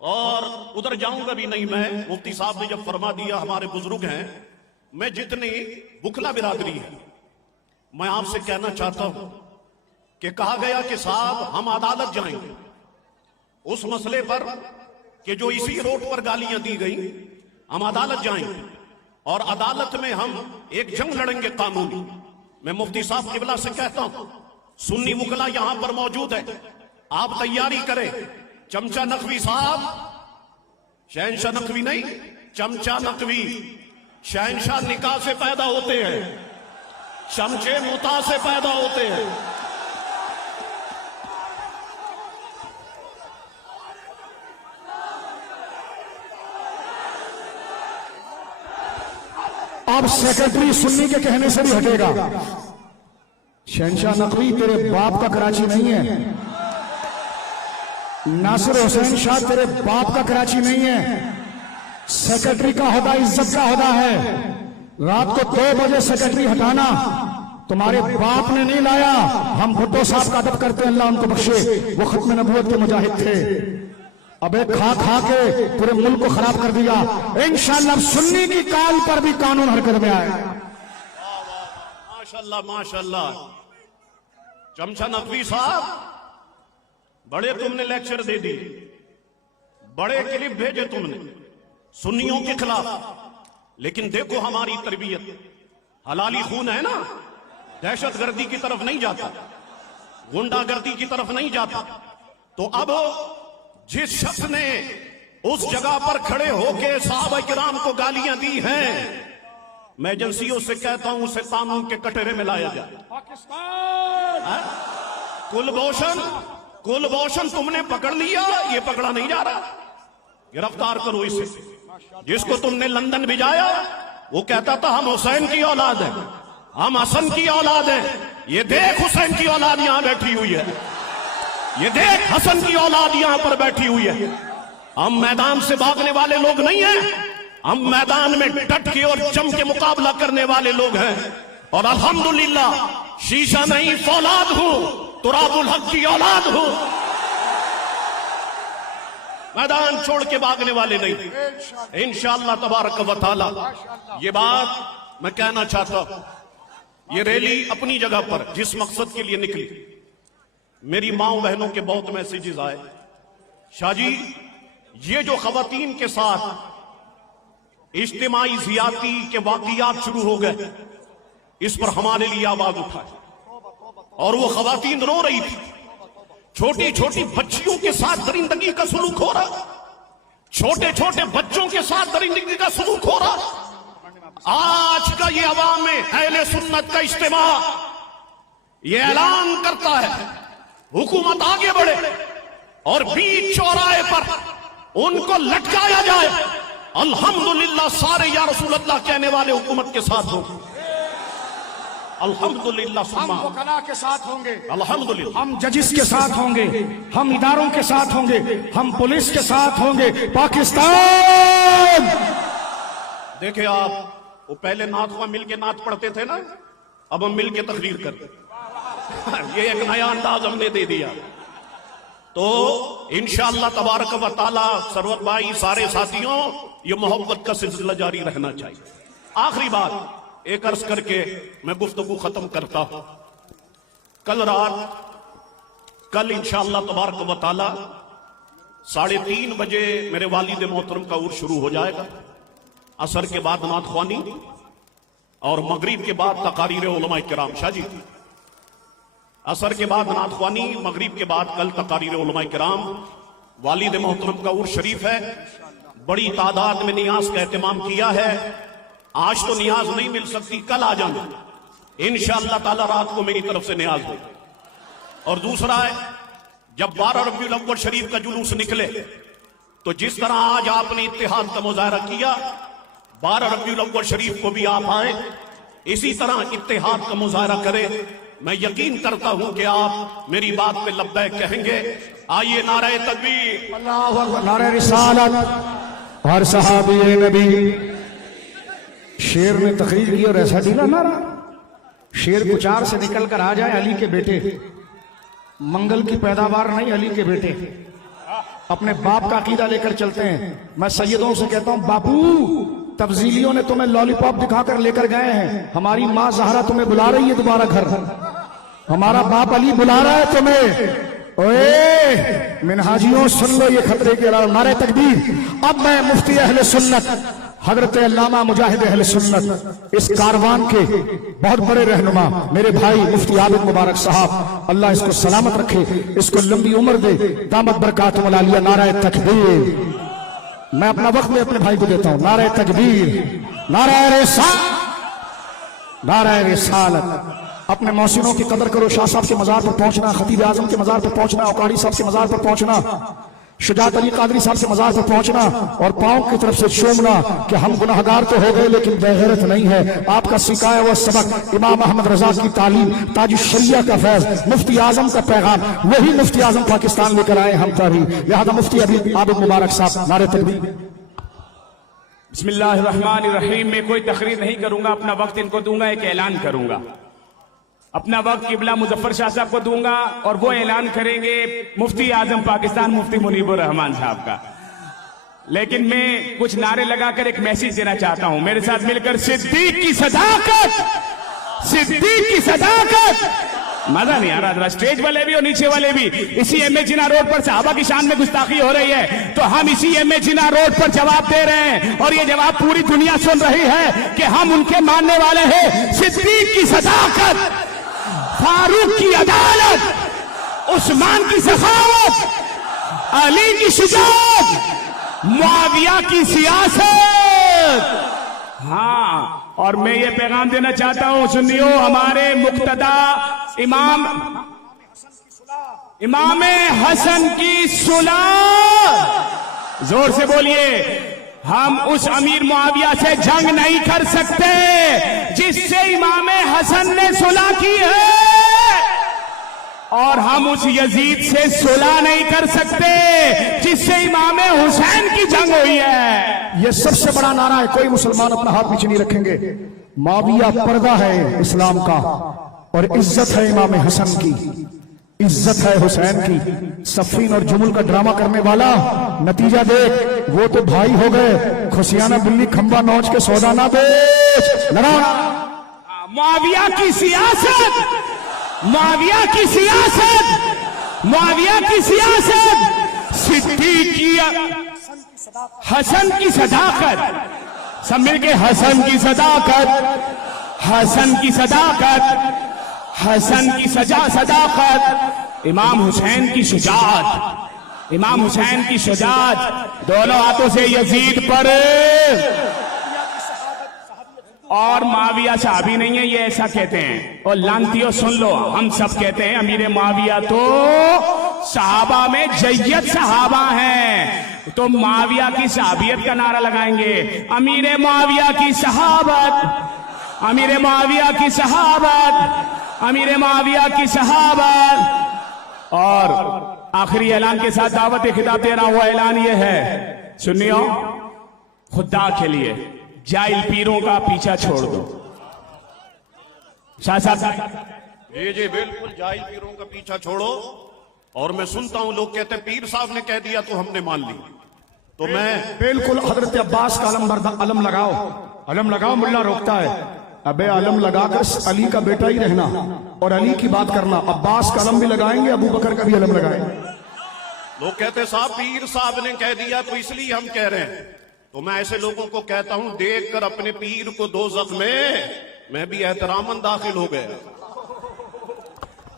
और उधर जाऊंगा भी नहीं। मैं मुफ्ती साहब ने जब फरमा दिया, हमारे बुजुर्ग हैं, मैं जितनी बुखला बिरादरी है, मैं आपसे कहना चाहता हूं कि कहा गया कि साहब हम अदालत जाएंगे उस मसले पर कि जो इसी रोड पर गालियां दी गई, हम अदालत जाएंगे और अदालत में हम एक जंग लड़ेंगे कानूनी। मैं मुफ्ती साहब क़िबला से कहता हूं, सुन्नी वकला यहां पर मौजूद है, आप तैयारी करें। चमचा नकवी साहब, शहनशाह नकवी नहीं, चमचा नकवी। शहनशाह निकाह से पैदा होते हैं, चमचे मुता से पैदा होते हैं। अब सेक्रेटरी सुन्नी के कहने से भी हटेगा। शहनशाह नकवी तेरे बाप का कराची नहीं है, नासिर हुसैन शाह तेरे बाप का कराची नहीं है। सेक्रेटरी का होदा इज्जत का होदा है। रात को 2 बजे सेक्रेटरी हटाना तुम्हारे बाप ने नहीं लाया। हम भुट्टो साहब का अदब करते हैं, अल्लाह उनको बख्शे, वो खत्म नबूवत के मुजाहिद थे। अबे खा खा के पूरे मुल्क को खराब कर दिया। इंशाअल्लाह सुन्नी की काल पर भी कानून हरकत में आए। माशाअल्लाह माशाअल्लाह। चमचा नकवी साहब, बड़े तुमने लेक्चर दे दी, बड़े क्लिप भेजे तुमने सुन्नियों के खिलाफ, लेकिन देखो हमारी तरबियत, हलाली खून है ना, दहशतगर्दी की तरफ नहीं जाता, गुंडागर्दी की तरफ नहीं जाता। तो अब जिस शख्स ने उस जगह पर खड़े होकर सहाबा किराम को गालियां दी हैं, मैं एजेंसियों से कहता हूं उसे कानून के कटहरे में लाया जाए। कुलभूषण तुमने पकड़ लिया, ये पकड़ा नहीं जा रहा, गिरफ्तार करो इसे। जिसको तुमने लंदन भिजाया वो कहता था हम हुसैन की औलाद है, हम हसन की औलाद है। ये देख हुसैन की औलाद यहां बैठी हुई है, ये देख हसन की औलाद यहां पर बैठी हुई है। हम मैदान से भागने वाले लोग नहीं हैं, हम मैदान में डट के और जम के मुकाबला करने वाले लोग हैं। और अल्हम्दुलिल्लाह शीशा नहीं फौलाद हूं, तुराबुल हक की औलाद हूं, मैदान छोड़ के भागने वाले नहीं। इंशाअल्लाह तबारक व तआला ये बात मैं कहना चाहता हूं। ये रैली अपनी जगह पर जिस मकसद के लिए निकली, मेरी माओ बहनों के बहुत मैसेजेस आए, शाहजी ये जो खवातीन के साथ इज्तिमाई ज़ियादती के वाक़ियात शुरू हो गए, इस पर हमारे लिए आवाज उठाए। और वो खवातीन रो रही थी, छोटी छोटी बच्चियों के साथ दरिंदगी का सलूक हो रहा, छोटे छोटे बच्चों के साथ दरिंदगी का सलूक हो रहा। आज का ये अवाम में अहले सुन्नत का इज्तिमा ये ऐलान करता है हुकूमत आगे बढ़े और बीच चौराहे पर उनको लटकाया जाए। अल्हम्दुलिल्लाह सारे या रसूल अल्लाह कहने वाले हुकूमत के साथ होंगे। अल्हम्दुलिल्लाह हम वकला के साथ होंगे, अल्हम्दुलिल्लाह हम जजिस के साथ होंगे, हम इदारों के साथ होंगे, हम पुलिस के साथ होंगे। पाकिस्तान देखिए आप, वो पहले नात हुआ मिल के नात पढ़ते थे ना, अब हम मिल के तकरीर करते। ये एक नया अंदाज हमने दे दिया। तो इंशाअल्लाह तबारक व तआला सरवर भाई, सारे साथियों, ये मोहब्बत का सिलसिला जारी रहना चाहिए। आखिरी बात एक अर्ज करके मैं गुफ्तगू खत्म करता हूं। कल इंशाअल्लाह तबारक व तआला 3:30 बजे मेरे वालिद मोहतरम का उर्स शुरू हो जाएगा। असर के बाद नात ख्वानी और मगरिब के बाद तकारीर उलमा किराम। शाहजी असर के बाद नात ख्वानी, मगरिब के बाद कल तकारीर उलमा किराम। वालिद मोहतरम का उर्स शरीफ है, बड़ी तादाद में नियाज का एहतमाम किया है। आज तो नियाज नहीं मिल सकती, कल आ जाना इंशाअल्लाह ताला, रात को मेरी तरफ से नियाज हो। और दूसरा है, जब 12 रबीउल अव्वल शरीफ का जुलूस निकले तो जिस तरह आज आपने इत्तेहाद का मुजाहरा किया, 12 रबीउल अव्वल शरीफ को भी आप आए, इसी तरह इत्तेहाद का मुजाहरा करें। मैं यकीन करता हूं कि आप मेरी बात पे लब्बैक कहेंगे। आइए नारे तकबीर, नारे रिसालत, हर सहाबी नबी। शेर ने तकरीर की और ऐसा ढीला नारा, शेर कुचार से निकल कर आ जाए, अली के बेटे, मंगल की पैदावार नहीं, अली के बेटे अपने बाप का अकीदा लेकर चलते हैं। मैं सैयदों से कहता हूं, बापू तब्जीलियों ने तुम्हें लॉलीपॉप दिखाकर लेकर गए हैं, हमारी माँ ज़हरा तुम्हें बुला रही है दोबारा घर, हमारा बाप अली बुला रहा है तुम्हें। ओए मिनहाजियों सुन लो ये खतरे के अलावा। नारे तकबीर। अब मैं मुफ्ती अहले सुन्नत हजरत अल्लामा मुजाहिद अहले सुन्नत, इस कारवान के बहुत बड़े रहनुमा मेरे भाई मुफ्ती आबिद मुबारक साहब, अल्लाह इसको सलामत रखे, इसको लंबी उम्र दे, दामत बरकातुहुम अलिया। नारे तकबीर। मैं अपना वक्त में अपने भाई को देता हूं। नारे तकबीर, नारे रिसालत, नारे रिसालत। अपने मौसिनों की कदर करो। शाह साहब के मजार पर पहुंचना, खतीब आजम के मजार पर पहुंचना, औकारी साहब के मजार पर पहुंचना, शुजात अली कादरी साहब के मजार पर पहुंचना और पांव की तरफ से चूमना कि हम गुनाहगार तो हो गए लेकिन बेगैरत नहीं है। आपका सिखाया हुआ सबक, इमाम अहमद रजा की तालीम, ताज शरिया का फैज, मुफ्ती आजम का पैगाम, वही मुफ्ती आजम पाकिस्तान लेकर आए हम पर ही। लिहाजा मुफ्ती आबिद मुबारक साहब, नारे तकबीर। बिस्मिल्लाहिर्रहमानिर्रहीम। मैं कोई तकरीर नहीं करूंगा, अपना वक्त इनको दूंगा, एक ऐलान करूंगा। अपना वक्त किबला मुजफ्फर शाह साहब को दूंगा और वो ऐलान करेंगे मुफ्ती आजम पाकिस्तान मुफ्ती मुनीबुर रहमान साहब का। लेकिन मैं कुछ नारे लगाकर एक मैसेज देना चाहता हूं। मेरे साथ मिलकर सिद्दीक की सदाकत, सिद्दीक की सदाकत। मजा नहीं आ रहा, जरा स्टेज वाले भी और नीचे वाले भी। इसी एमए जिना रोड पर सहाबा की शान में गुस्ताखी हो रही है, तो हम इसी एमए जिना रोड पर जवाब दे रहे हैं और ये जवाब पूरी दुनिया सुन रही है कि हम उनके मानने वाले हैं। सिद्दीक की सदाकत, फारूक की अदालत, उस्मान की सखावत, अली की शुजाअत, मुआविया की सियासत। हाँ, और मैं ये पैगाम देना चाहता हूं, सुनियो, हमारे मुक्तदा इमाम हसन की सुलह, जोर से बोलिए, हम उस अमीर मुआविया से जंग नहीं कर सकते जिससे इमाम हसन ने सुलह की है, और हम उस यजीद से सुलह नहीं कर सकते जिससे इमाम हुसैन की जंग हुई है। ये सबसे बड़ा नारा है, कोई मुसलमान अपना हाथ पीछे नहीं रखेंगे। मुआविया पर्दा है इस्लाम का, और इज्जत है इमाम हसन की, इज्जत है हुसैन की। सफीन और जुमुल का ड्रामा करने वाला नतीजा देख, वो तो भाई हो गए, खुशियाना बिल्ली खंबा नोच के सौदा ना बेच। मुआविया की सियासत, मुआविया की सियासत, मुआविया की सियासत, सिद्दीकी हसन की सदाकत, सब मिलके हसन की सदाकत, हसन की सदाकत, हसन की सदाकत, इमाम हुसैन की शुजाअत, इमाम हुसैन की शुजाअत, दोनों हाथों से यजीद पर। और मुआविया सहाबी नहीं है, ये ऐसा कहते हैं, और लानतियों सुन लो, हम सब कहते हैं अमीर मुआविया तो सहाबा में जय्यद सहाबा हैं, तो मुआविया की सहाबियत का नारा लगाएंगे, अमीर मुआविया की सहाबत, अमीर मुआविया की सहाबत, अमीर मुआविया की सहाबत। और आखिरी ऐलान के साथ दावत खिताब दे रहा हूं, ऐलान ये है, सुनियो, खुदा के लिए जाइल पीरों का पीछा छोड़ दो। शाह साहब, जी बिल्कुल, जाहिल पीरों का पीछा छोड़ो। और मैं सुनता हूं लोग कहते हैं पीर साहब ने कह दिया तो हमने मान ली, तो मैं बिल्कुल हजरत अब्बास का अलम लगाओ, अलम लगाओ, मुल्ला रोकता है। अबे अलम लगाकर अली का बेटा ही रहना और अली की बात करना। अब्बास का अलम भी लगाएंगे, अबू बकर का भी अलम लगाएंगे। लोग कहते साहब पीर साहब ने कह दिया तो इसलिए हम कह रहे हैं, तो मैं ऐसे लोगों को कहता हूं, देखकर अपने पीर को दोज़ख में मैं भी एहतरामन दाखिल हो गया।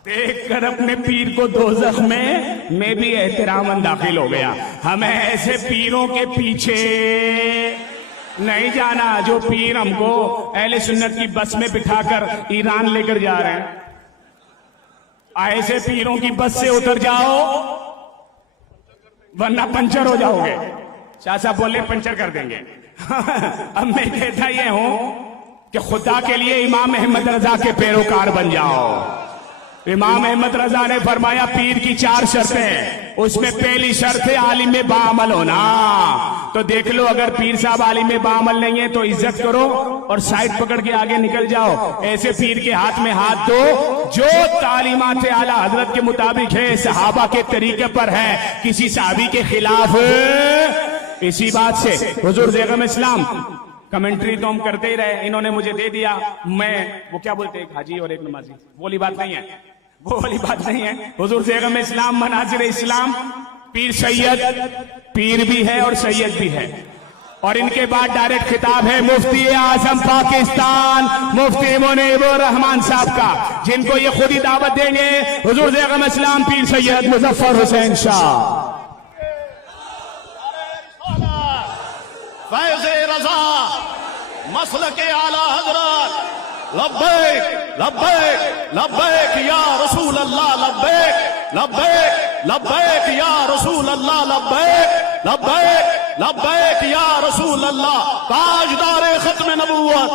देखकर अपने पीर को दोज़ख में मैं भी एहतरामन दाखिल हो गया। हमें ऐसे पीरों के पीछे नहीं जाना जो पीर हमको अहले सुन्नत की बस में बिठाकर ईरान लेकर जा रहे हैं। ऐसे पीरों की बस से उतर जाओ वरना पंचर हो जाओगे। शाह साहब बोले पंचर कर देंगे। अब मैं कहता ये हूं कि खुदा के लिए इमाम अहमद रजा के पैरोकार बन जाओ। इमाम अहमद रजा ने फरमाया पीर की 4 शर्तें हैं, उसमें पहली शर्त है आलिम बाअमल होना। तो देख लो, अगर पीर साहब आलिम बाअमल नहीं है तो इज्जत करो और साइड पकड़ के आगे निकल जाओ। ऐसे पीर के हाथ में हाथ दो जो तालीमात आला हजरत के मुताबिक है, सहाबा के तरीके पर है, किसी साहबी के खिलाफ। इसी बात से हुजूर ज़ैगम इस्लाम, कमेंट्री तो हम करते ही रहे, इन्होंने मुझे दे दिया, मैं वो क्या बोलते हैं, एक हाजी और एक नमाजी, बोली बात नहीं है, वो वाली बात नहीं है। हुजूर ज़ैगम इस्लाम मनाजिर इस्लाम, पीर सैयद, पीर भी है और सैयद भी है। और इनके बाद डायरेक्ट खिताब है मुफ्ती आजम पाकिस्तान मुफ्ती मुनीबुर रहमान साहब का, जिनको ये खुद ही दावत देंगे। हुजूर ज़ैगम इस्लाम पीर सैयद मुजफ्फर हुसैन शाह। फैज़े रज़ा मसलके आला हज़रत, लब्बैक लब्बैक लब्बैक या रसूल अल्लाह, लब्बैक लब्बैक लब्बैक या रसूल अल्लाह, लब्बैक लब्बैक लब्बैक या रसूल अल्लाह। ताजदारे खत्म नबूवत,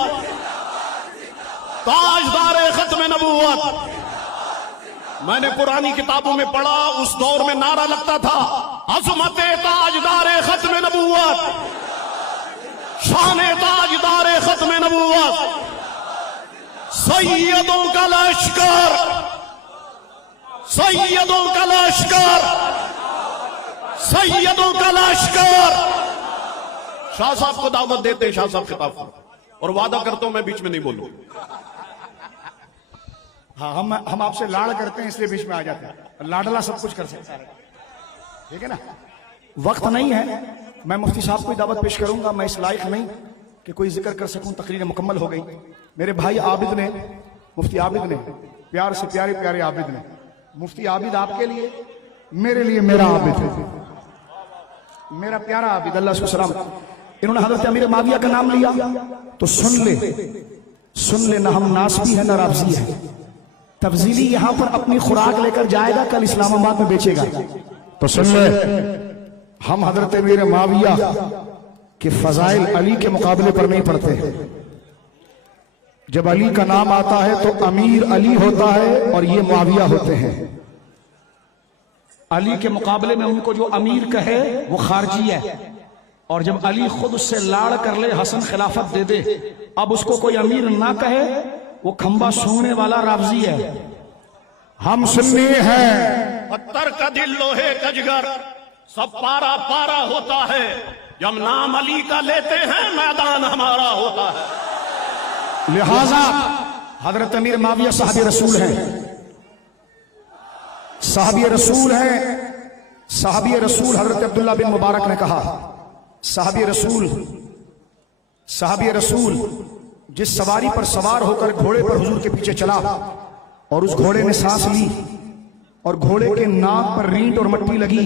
ताजदारे खत्म नबूवत। मैंने पुरानी किताबों में पढ़ा, उस दौर में नारा लगता था अज़मत ताजदारे खत्म नबूवत, शान ताजदारे खत्म नबूवत, सैयदों का लश्कर, सैयदों का लश्कर, सैयदों का लश्कर। शाह साहब को दावत देते, शाह साहब खिताब को, और वादा करता हूं मैं बीच में नहीं बोलूं। हाँ, हम आपसे लाड़ करते हैं इसलिए बीच में आ जाते हैं। लाडला सब कुछ कर सकता है, ठीक है ना। वक्त नहीं है, मैं मुफ्ती साहब को दावत पेश करूंगा, मैं इस लायक नहीं कि कोई जिक्र कर सकूं, तकरीर मुकम्मल हो गई। मेरे भाई आबिद ने, मुफ्ती आबिद ने प्यार से प्यारे प्यारे आबिद ने, मुफ्ती आबिद आपके लिए, मेरे लिए मेरा आबिद है, मेरा प्यारा आबिद, अल्लाह उसको सलाम। इन्होंने हजरत अमीर माविया का नाम लिया तो सुन ले ना हम नासबी है ना राफजी है। तफजीली यहां पर अपनी खुराक लेकर जाएगा, कल इस्लामाबाद में बेचेगा। तो सुन ले, हम हजरत अमीर माविया के फजाइल अली के मुकाबले पर नहीं पढ़ते। जब अली का नाम आता है तो अमीर अली होता है और ये मुआविया होते हैं। अली के मुकाबले में उनको जो अमीर कहे वो खारजी है, और जब अली खुद उससे लाड़ कर ले, हसन खिलाफत दे दे, अब उसको कोई अमीर ना कहे, वो खंबा सूंघने वाला रावजी है। हम सुन्नी हैं। पत्थर का दिल लोहे का जिगर, सब पारा पारा होता है। जब नाम अली का लेते हैं मैदान हमारा होता है। लिहाजा हजरत अमीर माविया साहबी रसूल हैं, साहबी रसूल हैं। साहबी रसूल हजरत अब्दुल्ला बिन मुबारक ने कहा, साहबी रसूल जिस सवारी पर सवार होकर घोड़े पर हुजूर के पीछे चला और उस घोड़े ने सांस ली और घोड़े के नाक पर रींट और मट्टी लगी,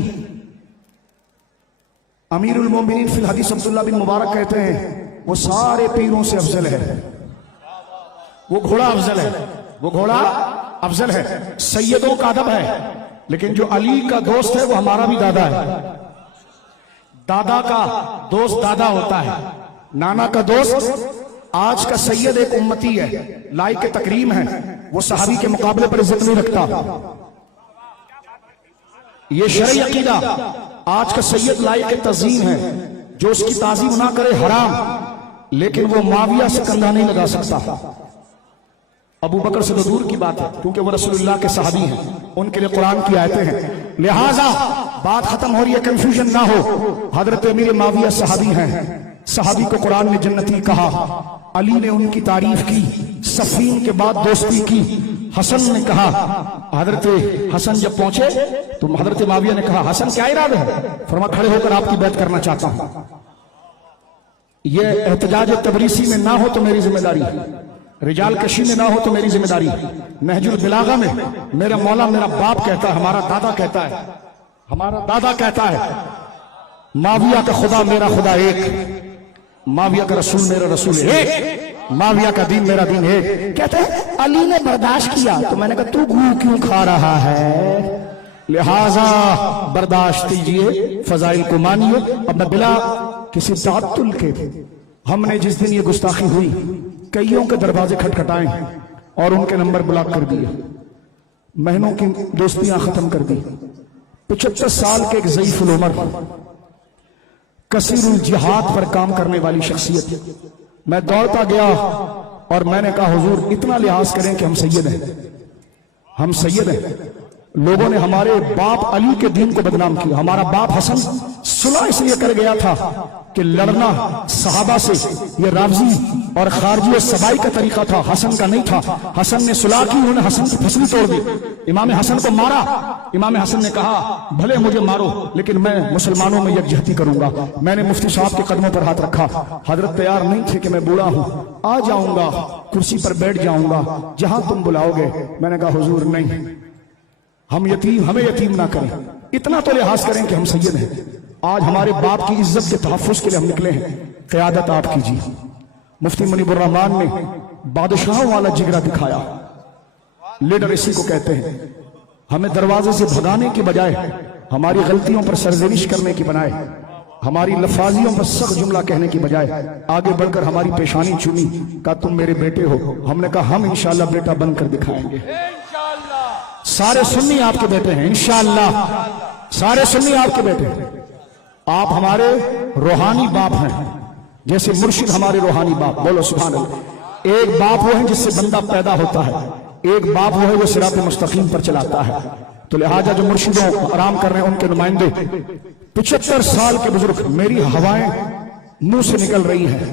अमीरुल मोमिनीन फिल हदीस अब्दुल्ला बिन मुबारक कहते हैं वो सारे पीरों से अफजल है। वो घोड़ा अफजल है, वो घोड़ा अफजल है। सैयदों का अदब है, लेकिन जो अली का दोस्त है वो हमारा भी दादा है। दादा का दोस्त दादा होता है, नाना का दोस्त। आज का सैयद एक उम्मती है, लाइक के तकरीम है, वो सहाबी के मुकाबले पर इज्जत नहीं रखता। ये शरई अकीदा। आज का सैयद लाइक के तज़ीम है, जो उसकी ताज़ीम ना करे हराम, लेकिन वो माविया से कंधा नहीं लगा सकता। अबू बकर से तो दूर की बात है, क्योंकि वो रसूलुल्लाह के सहाबी हैं, उनके लिए कुरान की आयतें हैं। लिहाजा बात खत्म हो रही है, कंफ्यूजन ना हो। हजरत अमीर माविया सहाबी हैं, सहाबी को कुरान ने जन्नती कहा। अली ने उनकी तारीफ की, सफीन के बाद दोस्ती की। हसन ने कहा, हजरत हसन जब पहुंचे तो हजरत माविया ने कहा, हसन क्या इरादा है? फरमा, खड़े होकर आपकी बात करना चाहता हूं। यह एहतजाज तबरीसी में ना हो तो मेरी जिम्मेदारी, रिजाल कशी में ना हो तो मेरी जिम्मेदारी। नहजुल बिलागा में मेरा मौला मेरा बाप कहता है, हमारा दादा कहता है, हमारा दादा कहता है, माविया का खुदा मेरा खुदा एक, माविया का रसूल मेरा रसूल एक, माविया का दीन मेरा दीन एक। कहते हैं अली ने बर्दाश्त किया, तो मैंने कहा तू गू क्यों खा रहा है? लिहाजा बर्दाश्त कीजिए, फजाइल को मानिए। अब मैं बिला किसी ताअत्तुल के, हमने जिस दिन ये गुस्ताखी हुई, कईयों के दरवाजे खटखटाए और उनके नंबर ब्लॉक कर दिए, महीनों की दोस्तियां खत्म कर दी। 75 साल के एक ज़ईफुल उमर, कसीरुल जिहाद पर काम करने वाली शख्सियत। मैं दौड़ता गया और मैंने कहा, हुजूर इतना लिहाज करें कि हम सैयद हैं, हम सैयद हैं। लोगों ने हमारे बाप अली के दीन को बदनाम किया। हमारा बाप हसन सुलह इसलिए कर गया था कि लड़ना सहाबा से ये रावजी और खारजी और सबाई का तरीका था, हसन का नहीं था। हसन ने सुलह की, उन्होंने हसन की फसली तोड़ दी, इमाम हसन को मारा। इमाम हसन ने कहा, भले मुझे मारो लेकिन मैं मुसलमानों में यकजहती करूंगा। मैंने मुफ्ती साहब के कदमों पर हाथ रखा। हजरत तैयार नहीं थे कि मैं बूढ़ा हूं, आ जाऊंगा, कुर्सी पर बैठ जाऊंगा जहां तुम बुलाओगे। मैंने कहा, हुजूर नहीं, हमें यतीम ना करें, इतना तो लिहाज करें कि हम सैयद हैं। आज हमारे बाप की इज्जत के तहफ़्फ़ुज़ के लिए हम निकले हैं, क़यादत आप कीजिए। मुफ्ती मुनीबुर रहमान ने बादशाहों वाला जिगरा दिखाया। लीडर इसी को कहते हैं। हमें दरवाजे से भगाने की बजाय हमारी गलतियों पर सरजनिश करने की बनाए, हमारी लफाजियों पर सख्त जुमला कहने की बजाय आगे बढ़कर हमारी पेशानी चूमी, कहा तुम मेरे बेटे हो। हमने कहा हम इंशाअल्लाह बेटा बनकर दिखाएंगे। सारे सुन्नी आपके बेटे हैं इंशाअल्लाह, सारे सुन्नी आपके बेटे हैं। आप हमारे रूहानी बाप हैं, जैसे मुर्शिद हमारे रूहानी बाप। बोलो सुभान अल्लाह। एक बाप वो है जिससे बंदा पैदा होता है, एक बाप वो है जो सिरात मुस्तकीम पर चलाता है। तो लिहाजा जो मुर्शिदों आराम कर रहे हैं उनके नुमाइंदे, 75 साल के बुजुर्ग, मेरी हवाएं मुंह से निकल रही हैं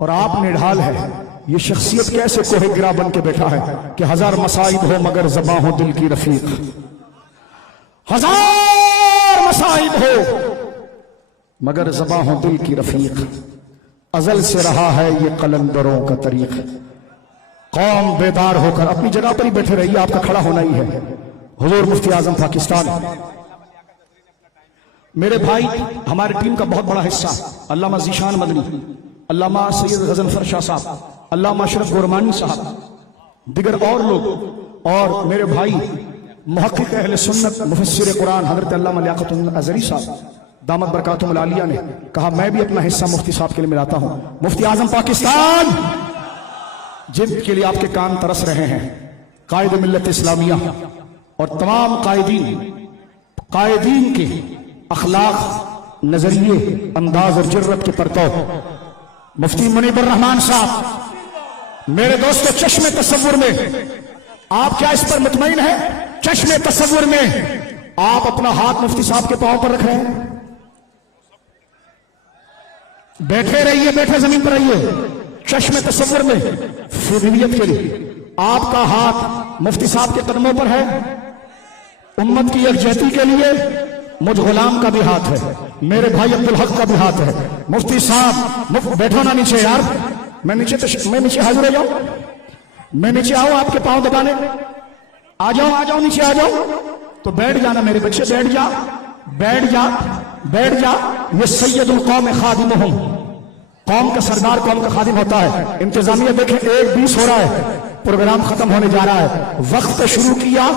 और आप निढाल है। ये शख्सियत कैसे कोहे गिरा बन के बैठा है कि 1000 मसाइब हो मगर ज़बां हो दिल की रफीक। 1000 मसाइब हो मगर ज़बां हो दिल की रफीक। अजल से रहा है ये कलंदरों का तरीक। कौम बेदार होकर अपनी जगह पर ही बैठे रहिए, आपका खड़ा होना ही है। हुजूर मुफ्ती आजम पाकिस्तान, मेरे भाई, हमारी टीम का बहुत बड़ा हिस्सा अल्लामा ज़ीशान मदनी, अल्लामा सैयद गजनफर शाह साहब, अल्लामा अशरफ गोरमानी साहब, दिगर और लोग, और मेरे भाई मुहक्किक अहले सुन्नत मुफस्सिर कुरान हजरत अल्लामा लियाकतुल अज़हरी साहब दामत बरकातुहुल आलिया ने कहा मैं भी अपना हिस्सा मुफ्ती साहब के लिए मिलाता हूं। मुफ्ती आजम पाकिस्तान, जिनके लिए आपके कान तरस रहे हैं, कायद मिल्लत इस्लामिया और तमाम कायदीन के अखलाक, नजरिए, अंदाज और जुर्रत के परतौ मुफ्ती मुनीबुर रहमान साहब, मेरे दोस्तों, चश्मे तसव्वुर में आप क्या इस पर मुतमईन है? चश्मे तसव्वुर में आप अपना हाथ मुफ्ती साहब के पांव पर रख रहे हैं। बैठे रहिए, बैठे जमीन पर रहिए। चश्मे तसव्वुर में फिदवियत के लिए आपका हाथ मुफ्ती साहब के कदमों पर है। उम्मत की यकजहती के लिए मुझ गुलाम का भी हाथ है, मेरे भाई अब्दुल हक का भी हाथ है। मुफ्ती साहब बैठो ना नीचे यार, मैं नीचे हाजिर हो जाऊं, मैं नीचे आऊं आपके पांव दबाने, आ जाओ नीचे आ जाओ। तो बैठ जाना मेरे बच्चे, बैठ जा। ये सैयदुल कौम खादिमुहुम, कौम का सरदार कौम का खादिम होता है। इंतजामिया देखें 1:20 हो रहा है, प्रोग्राम खत्म होने जा रहा है। वक्त पे शुरू किया,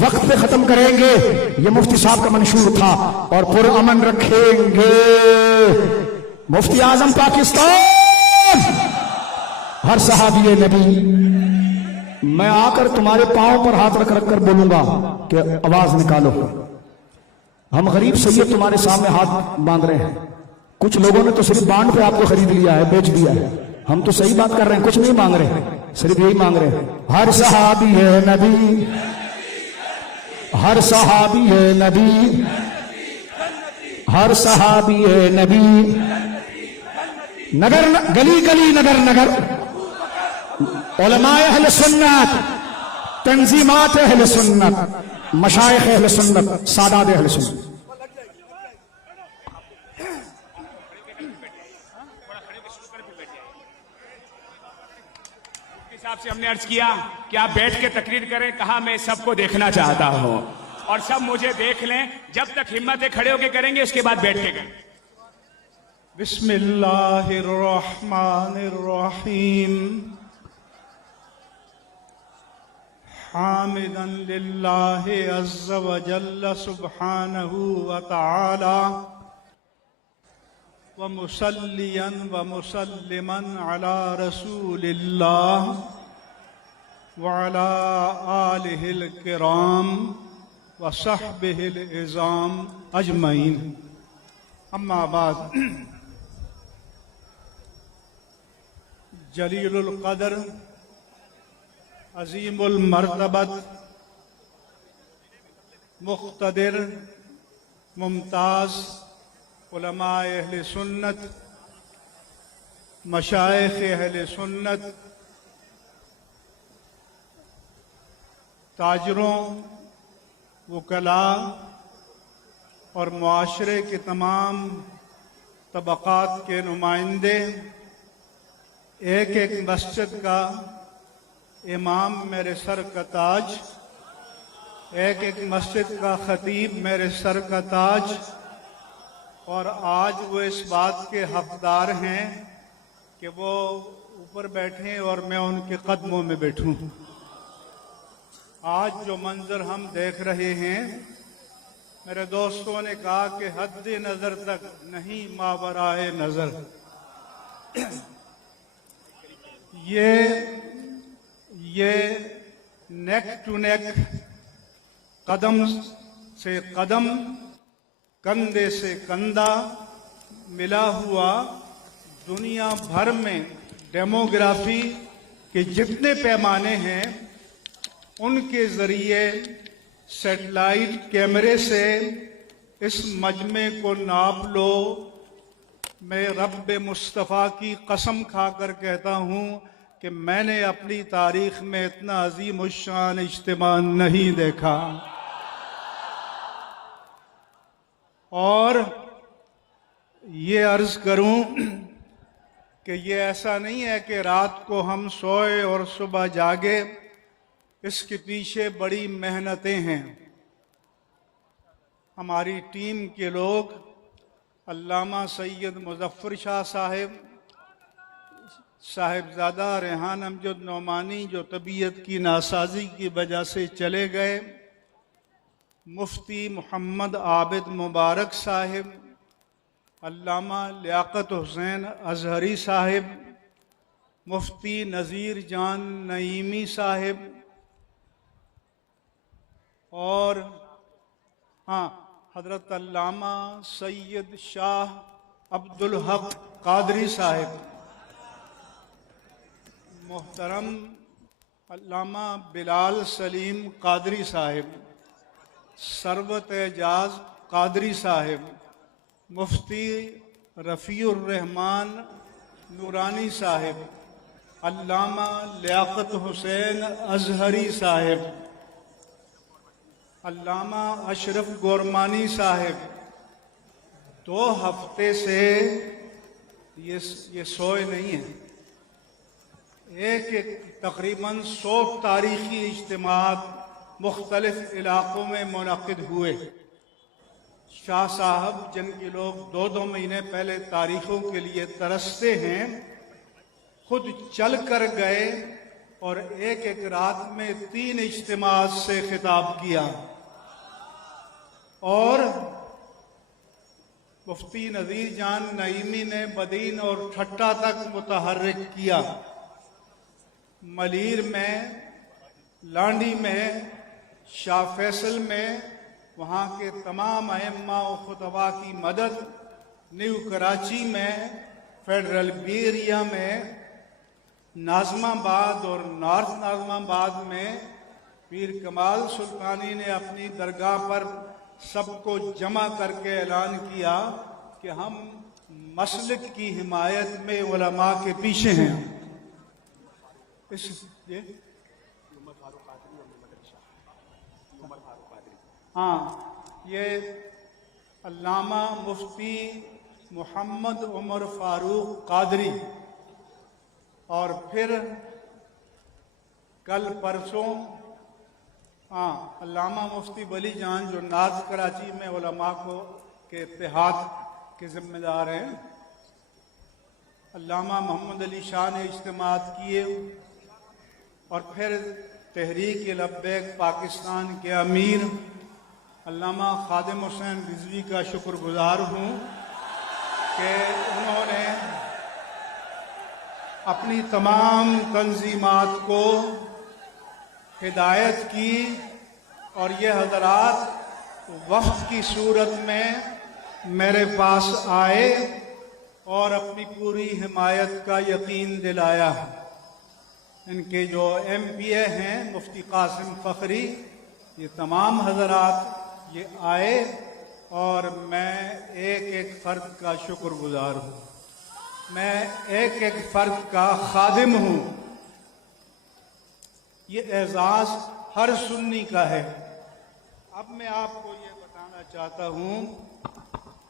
वक्त पे खत्म करेंगे, ये मुफ्ती साहब का मंशूर था, और पुरअमन रखेंगे। मुफ्ती आजम पाकिस्तान, हर सहाबी नबी, मैं आकर तुम्हारे पांव पर हाथ रख कर बोलूंगा कि आवाज निकालो। हम गरीब सैयद तुम्हारे सामने हाथ बांध रहे हैं। कुछ लोगों ने तो सिर्फ बांड पे आपको खरीद लिया है, बेच दिया है। हम तो सही बात कर रहे हैं, कुछ नहीं मांग रहे, सिर्फ यही मांग रहे हैं, हर सहाबी है नबी, हर सहाबी है नबी, हर सहाबी है नबी। नगर गली गली, नगर नगर, उलमाए अहले सुन्नत, तंजीमात अहले सुन्नत, मशाइख अहले सुन्नत, सादात अहले सुन्नत। साहब से हमने अर्ज किया कि आप बैठ के तकरीर करें, कहा मैं सबको देखना चाहता हूं और सब मुझे देख लें। जब तक हिम्मत खड़े होके करेंगे, उसके बाद बैठ के करें। बिस्मिल्लाहिर्रहमानिर्रहीम, हामिदन लिल्लाहि अज़्ज़ा व जल्ल सुब्हानहु व तआला व मुसल्लियन व मुसल्लिमन अला रसूलिल्लाह व अला आलिहिल किराम व सहबिहिल इज़ाम अजमईन। अम्मा बाद, जलीलुल क़द्र, अज़ीमुल मर्तबत, मुक़्तदिर, मुमताज़ उलमाए अहले सुन्नत, मशाइख़ अहले सुन्नत, ताजरों, वकला और मुआशरे के तमाम तबक़ात के नुमाइंदे, एक एक मस्जिद का इमाम मेरे सर का ताज, एक एक मस्जिद का खतीब मेरे सर का ताज, और आज वो इस बात के हकदार हैं कि वो ऊपर बैठें और मैं उनके कदमों में बैठूं। आज जो मंजर हम देख रहे हैं, मेरे दोस्तों ने कहा कि हद नज़र तक नहीं मावराए नज़र, ये नेक टू नेक, कदम से कदम, कंधे से कंधा मिला हुआ दुनिया भर में डेमोग्राफी के जितने पैमाने हैं, उनके जरिए सैटेलाइट कैमरे से इस मजमे को नाप लो। मैं रब्बे मुस्तफ़ा की कसम खाकर कहता हूँ कि मैंने अपनी तारीख में इतना अजीम शान इज्तिमा नहीं देखा। और ये अर्ज करूं कि ये ऐसा नहीं है कि रात को हम सोए और सुबह जागे, इसके पीछे बड़ी मेहनतें हैं। हमारी टीम के लोग अल्लामा सैयद मुजफ्फर शाह साहिब, साहिबजादा रेहान अमजद नौमानी जो तबीयत की नासाजी की वजह से चले गए, मुफ्ती मोहम्मद आबिद मुबारक साहिब, अल्लामा लियाकत हुसैन अजहरी साहिब, मुफ्ती नज़ीर जान नईमी साहिब, और हाँ, हजरत अल्लामा सैयद शाह अब्दुल हक कादरी साहिब, मोहतरम अल्लामा बिलाल सलीम कादरी साहिब, सरवत एजाज कादरी साहिब, मुफ्ती रफ़ीउर रहमान नूरानी साहिब, अल्लामा लियाकत हुसैन अजहरी साहिब, अल्लामा अशरफ गोरमानी साहिब 2 हफ्ते से ये सोए नहीं हैं। एक तकरीबन 100 तारीखी इज्तिमात मुख्तलिफ इलाक़ों में मुनक़िद हुए। शाह साहब जिनके लोग 2-2 महीने पहले तारीखों के लिए तरसते हैं, खुद चल कर गए और एक रात में 3 इज्तिमात से खिताब किया और मुफ्ती नज़ीर जान नईमी ने बदीन और ठट्टा तक मुतहर्रिक किया। मलीर में, लांडी में, शाह फैसल में वहाँ के तमाम अइम्मा और खुतबा की मदद, न्यू कराची में, फेडरल बी एरिया में, नाज़माबाद और नॉर्थ नाज़माबाद में पीर कमाल सुल्तानी ने अपनी दरगाह पर सबको जमा करके ऐलान किया कि हम मसलक की हिमायत में उलमा के पीछे हैं। हाँ, ये अल्लामा मुफ्ती मोहम्मद उमर फारूक कादरी और फिर कल परसों अल्लामा मुफ्ती वली जान जो नॉर्थ कराची में उलमा को के इत्तेहाद के जिम्मेदार हैं, अल्लामा मोहम्मद अली शाह ने इज्तिमात किए और फिर तहरीक लब्बैक पाकिस्तान के अमीर अल्लामा खादिम हुसैन रिजवी का शुक्रगुजार हूँ कि उन्होंने अपनी तमाम तंजीमात को हिदायत की और ये हजरात वक्त की सूरत में मेरे पास आए और अपनी पूरी हिमायत का यकीन दिलाया। इनके जो MPA हैं मुफ्ती कासिम फ़खरी, ये तमाम हजरात ये आए और मैं एक फ़र्द का शुक्रगुजार हूँ, मैं एक फ़र्द का खादिम हूँ। ये एजाज़ हर सुन्नी का है। अब मैं आपको ये बताना चाहता हूँ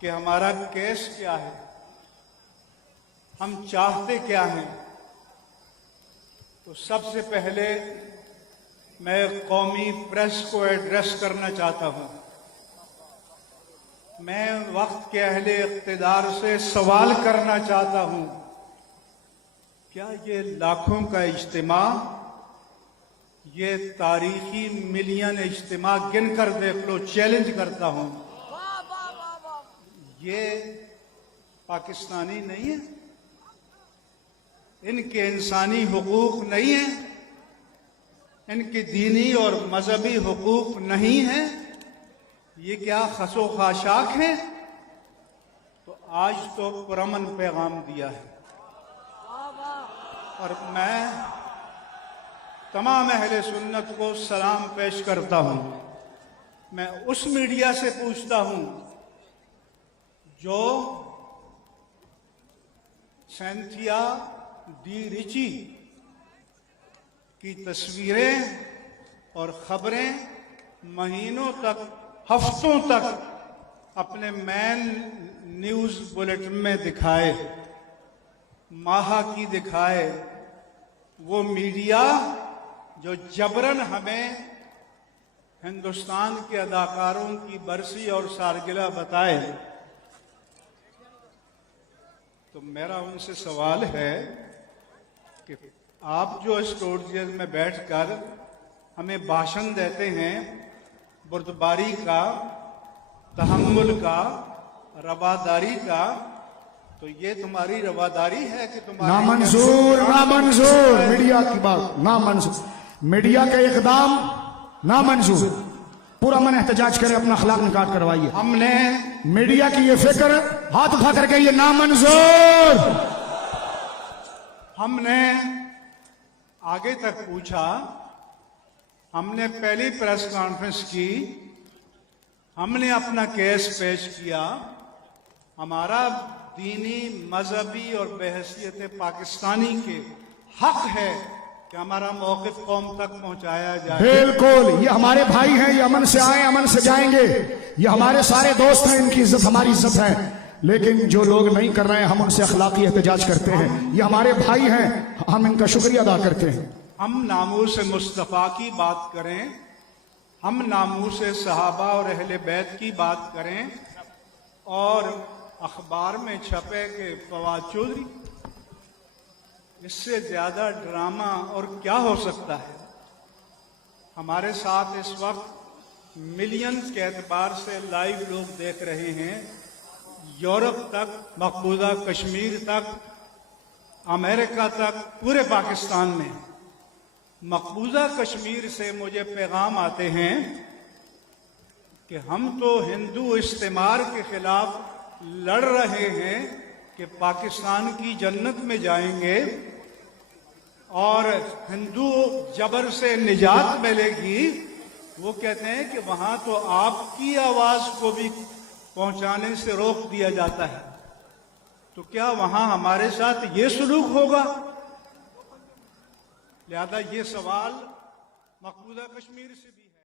कि हमारा केस क्या है, हम चाहते क्या हैं। तो सबसे पहले मैं कौमी प्रेस को एड्रेस करना चाहता हूँ। मैं वक्त के अहले इक़्तिदार से सवाल करना चाहता हूँ, क्या ये लाखों का इज्तिमा, ये तारीखी मिलियन इज्तिमा गिन कर देख लो, चैलेंज करता हूँ, ये पाकिस्तानी नहीं है, इनके इंसानी हुकूक नहीं है, इनके दीनी और मजहबी हुकूक नहीं है, ये क्या खसो खाशाक है। तो आज तो पुरअमन पैगाम दिया है और मैं तमाम अहले सुन्नत को सलाम पेश करता हूं। मैं उस मीडिया से पूछता हूं जो सेंथिया डी रिची की तस्वीरें और खबरें महीनों तक, हफ्तों तक अपने मेन न्यूज बुलेटिन में दिखाए। माहा की दिखाए, वो मीडिया जो जबरन हमें हिंदुस्तान के अदाकारों की बरसी और सालगिरह बताए। तो मेरा उनसे सवाल है कि आप जो स्टूडियो में बैठकर हमें भाषण देते हैं बुर्दबारी का, तहम्मुल का, रवादारी का, तो ये तुम्हारी रवादारी है कि तुम्हारी नामंजूर, नामंजूर मीडिया की बात नामंजूर, मीडिया के इकदाम नामंजूर। पूरा मन एहतजाज करे, अपना अखलाक निकाल करवाइए। हमने मीडिया की ये फिक्र हाथ उठा करके ये नामंजूर। हमने आगे तक पूछा, हमने पहली प्रेस कॉन्फ्रेंस की, हमने अपना केस पेश किया। हमारा दीनी, मजहबी और बहैसियत पाकिस्तानी के हक है कि हमारा मौक़िफ़ कौम तक पहुंचाया जाए। बिल्कुल, ये हमारे भाई हैं, ये अमन से आए अमन से जाएंगे, ये हमारे सारे दोस्त हैं, इनकी इज्जत हमारी इज्जत है। लेकिन जो लोग नहीं कर रहे हैं हम उनसे अखलाकी एहतजाज करते हैं। ये हमारे भाई हैं, हम इनका शुक्रिया अदा करते हैं। हम नामूस मुस्तफ़ा की बात करें, हम नामूस सहाबा और अहले बैत की बात करें, और अखबार में छपे के फवाद चौधरी, इससे ज्यादा ड्रामा और क्या हो सकता है। हमारे साथ इस वक्त मिलियंस के एतबार से लाइव लोग देख रहे हैं, यूरोप तक, मकबूजा कश्मीर तक, अमेरिका तक, पूरे पाकिस्तान में। मकबूजा कश्मीर से मुझे पैगाम आते हैं कि हम तो हिंदू इस्तेमार के खिलाफ लड़ रहे हैं कि पाकिस्तान की जन्नत में जाएंगे और हिंदू जबर से निजात मिलेगी। वो कहते हैं कि वहां तो आपकी आवाज को भी पहुंचाने से रोक दिया जाता है। तो क्या वहां हमारे साथ ये सलूक होगा? लिहाजा ये सवाल मकबूजा कश्मीर से भी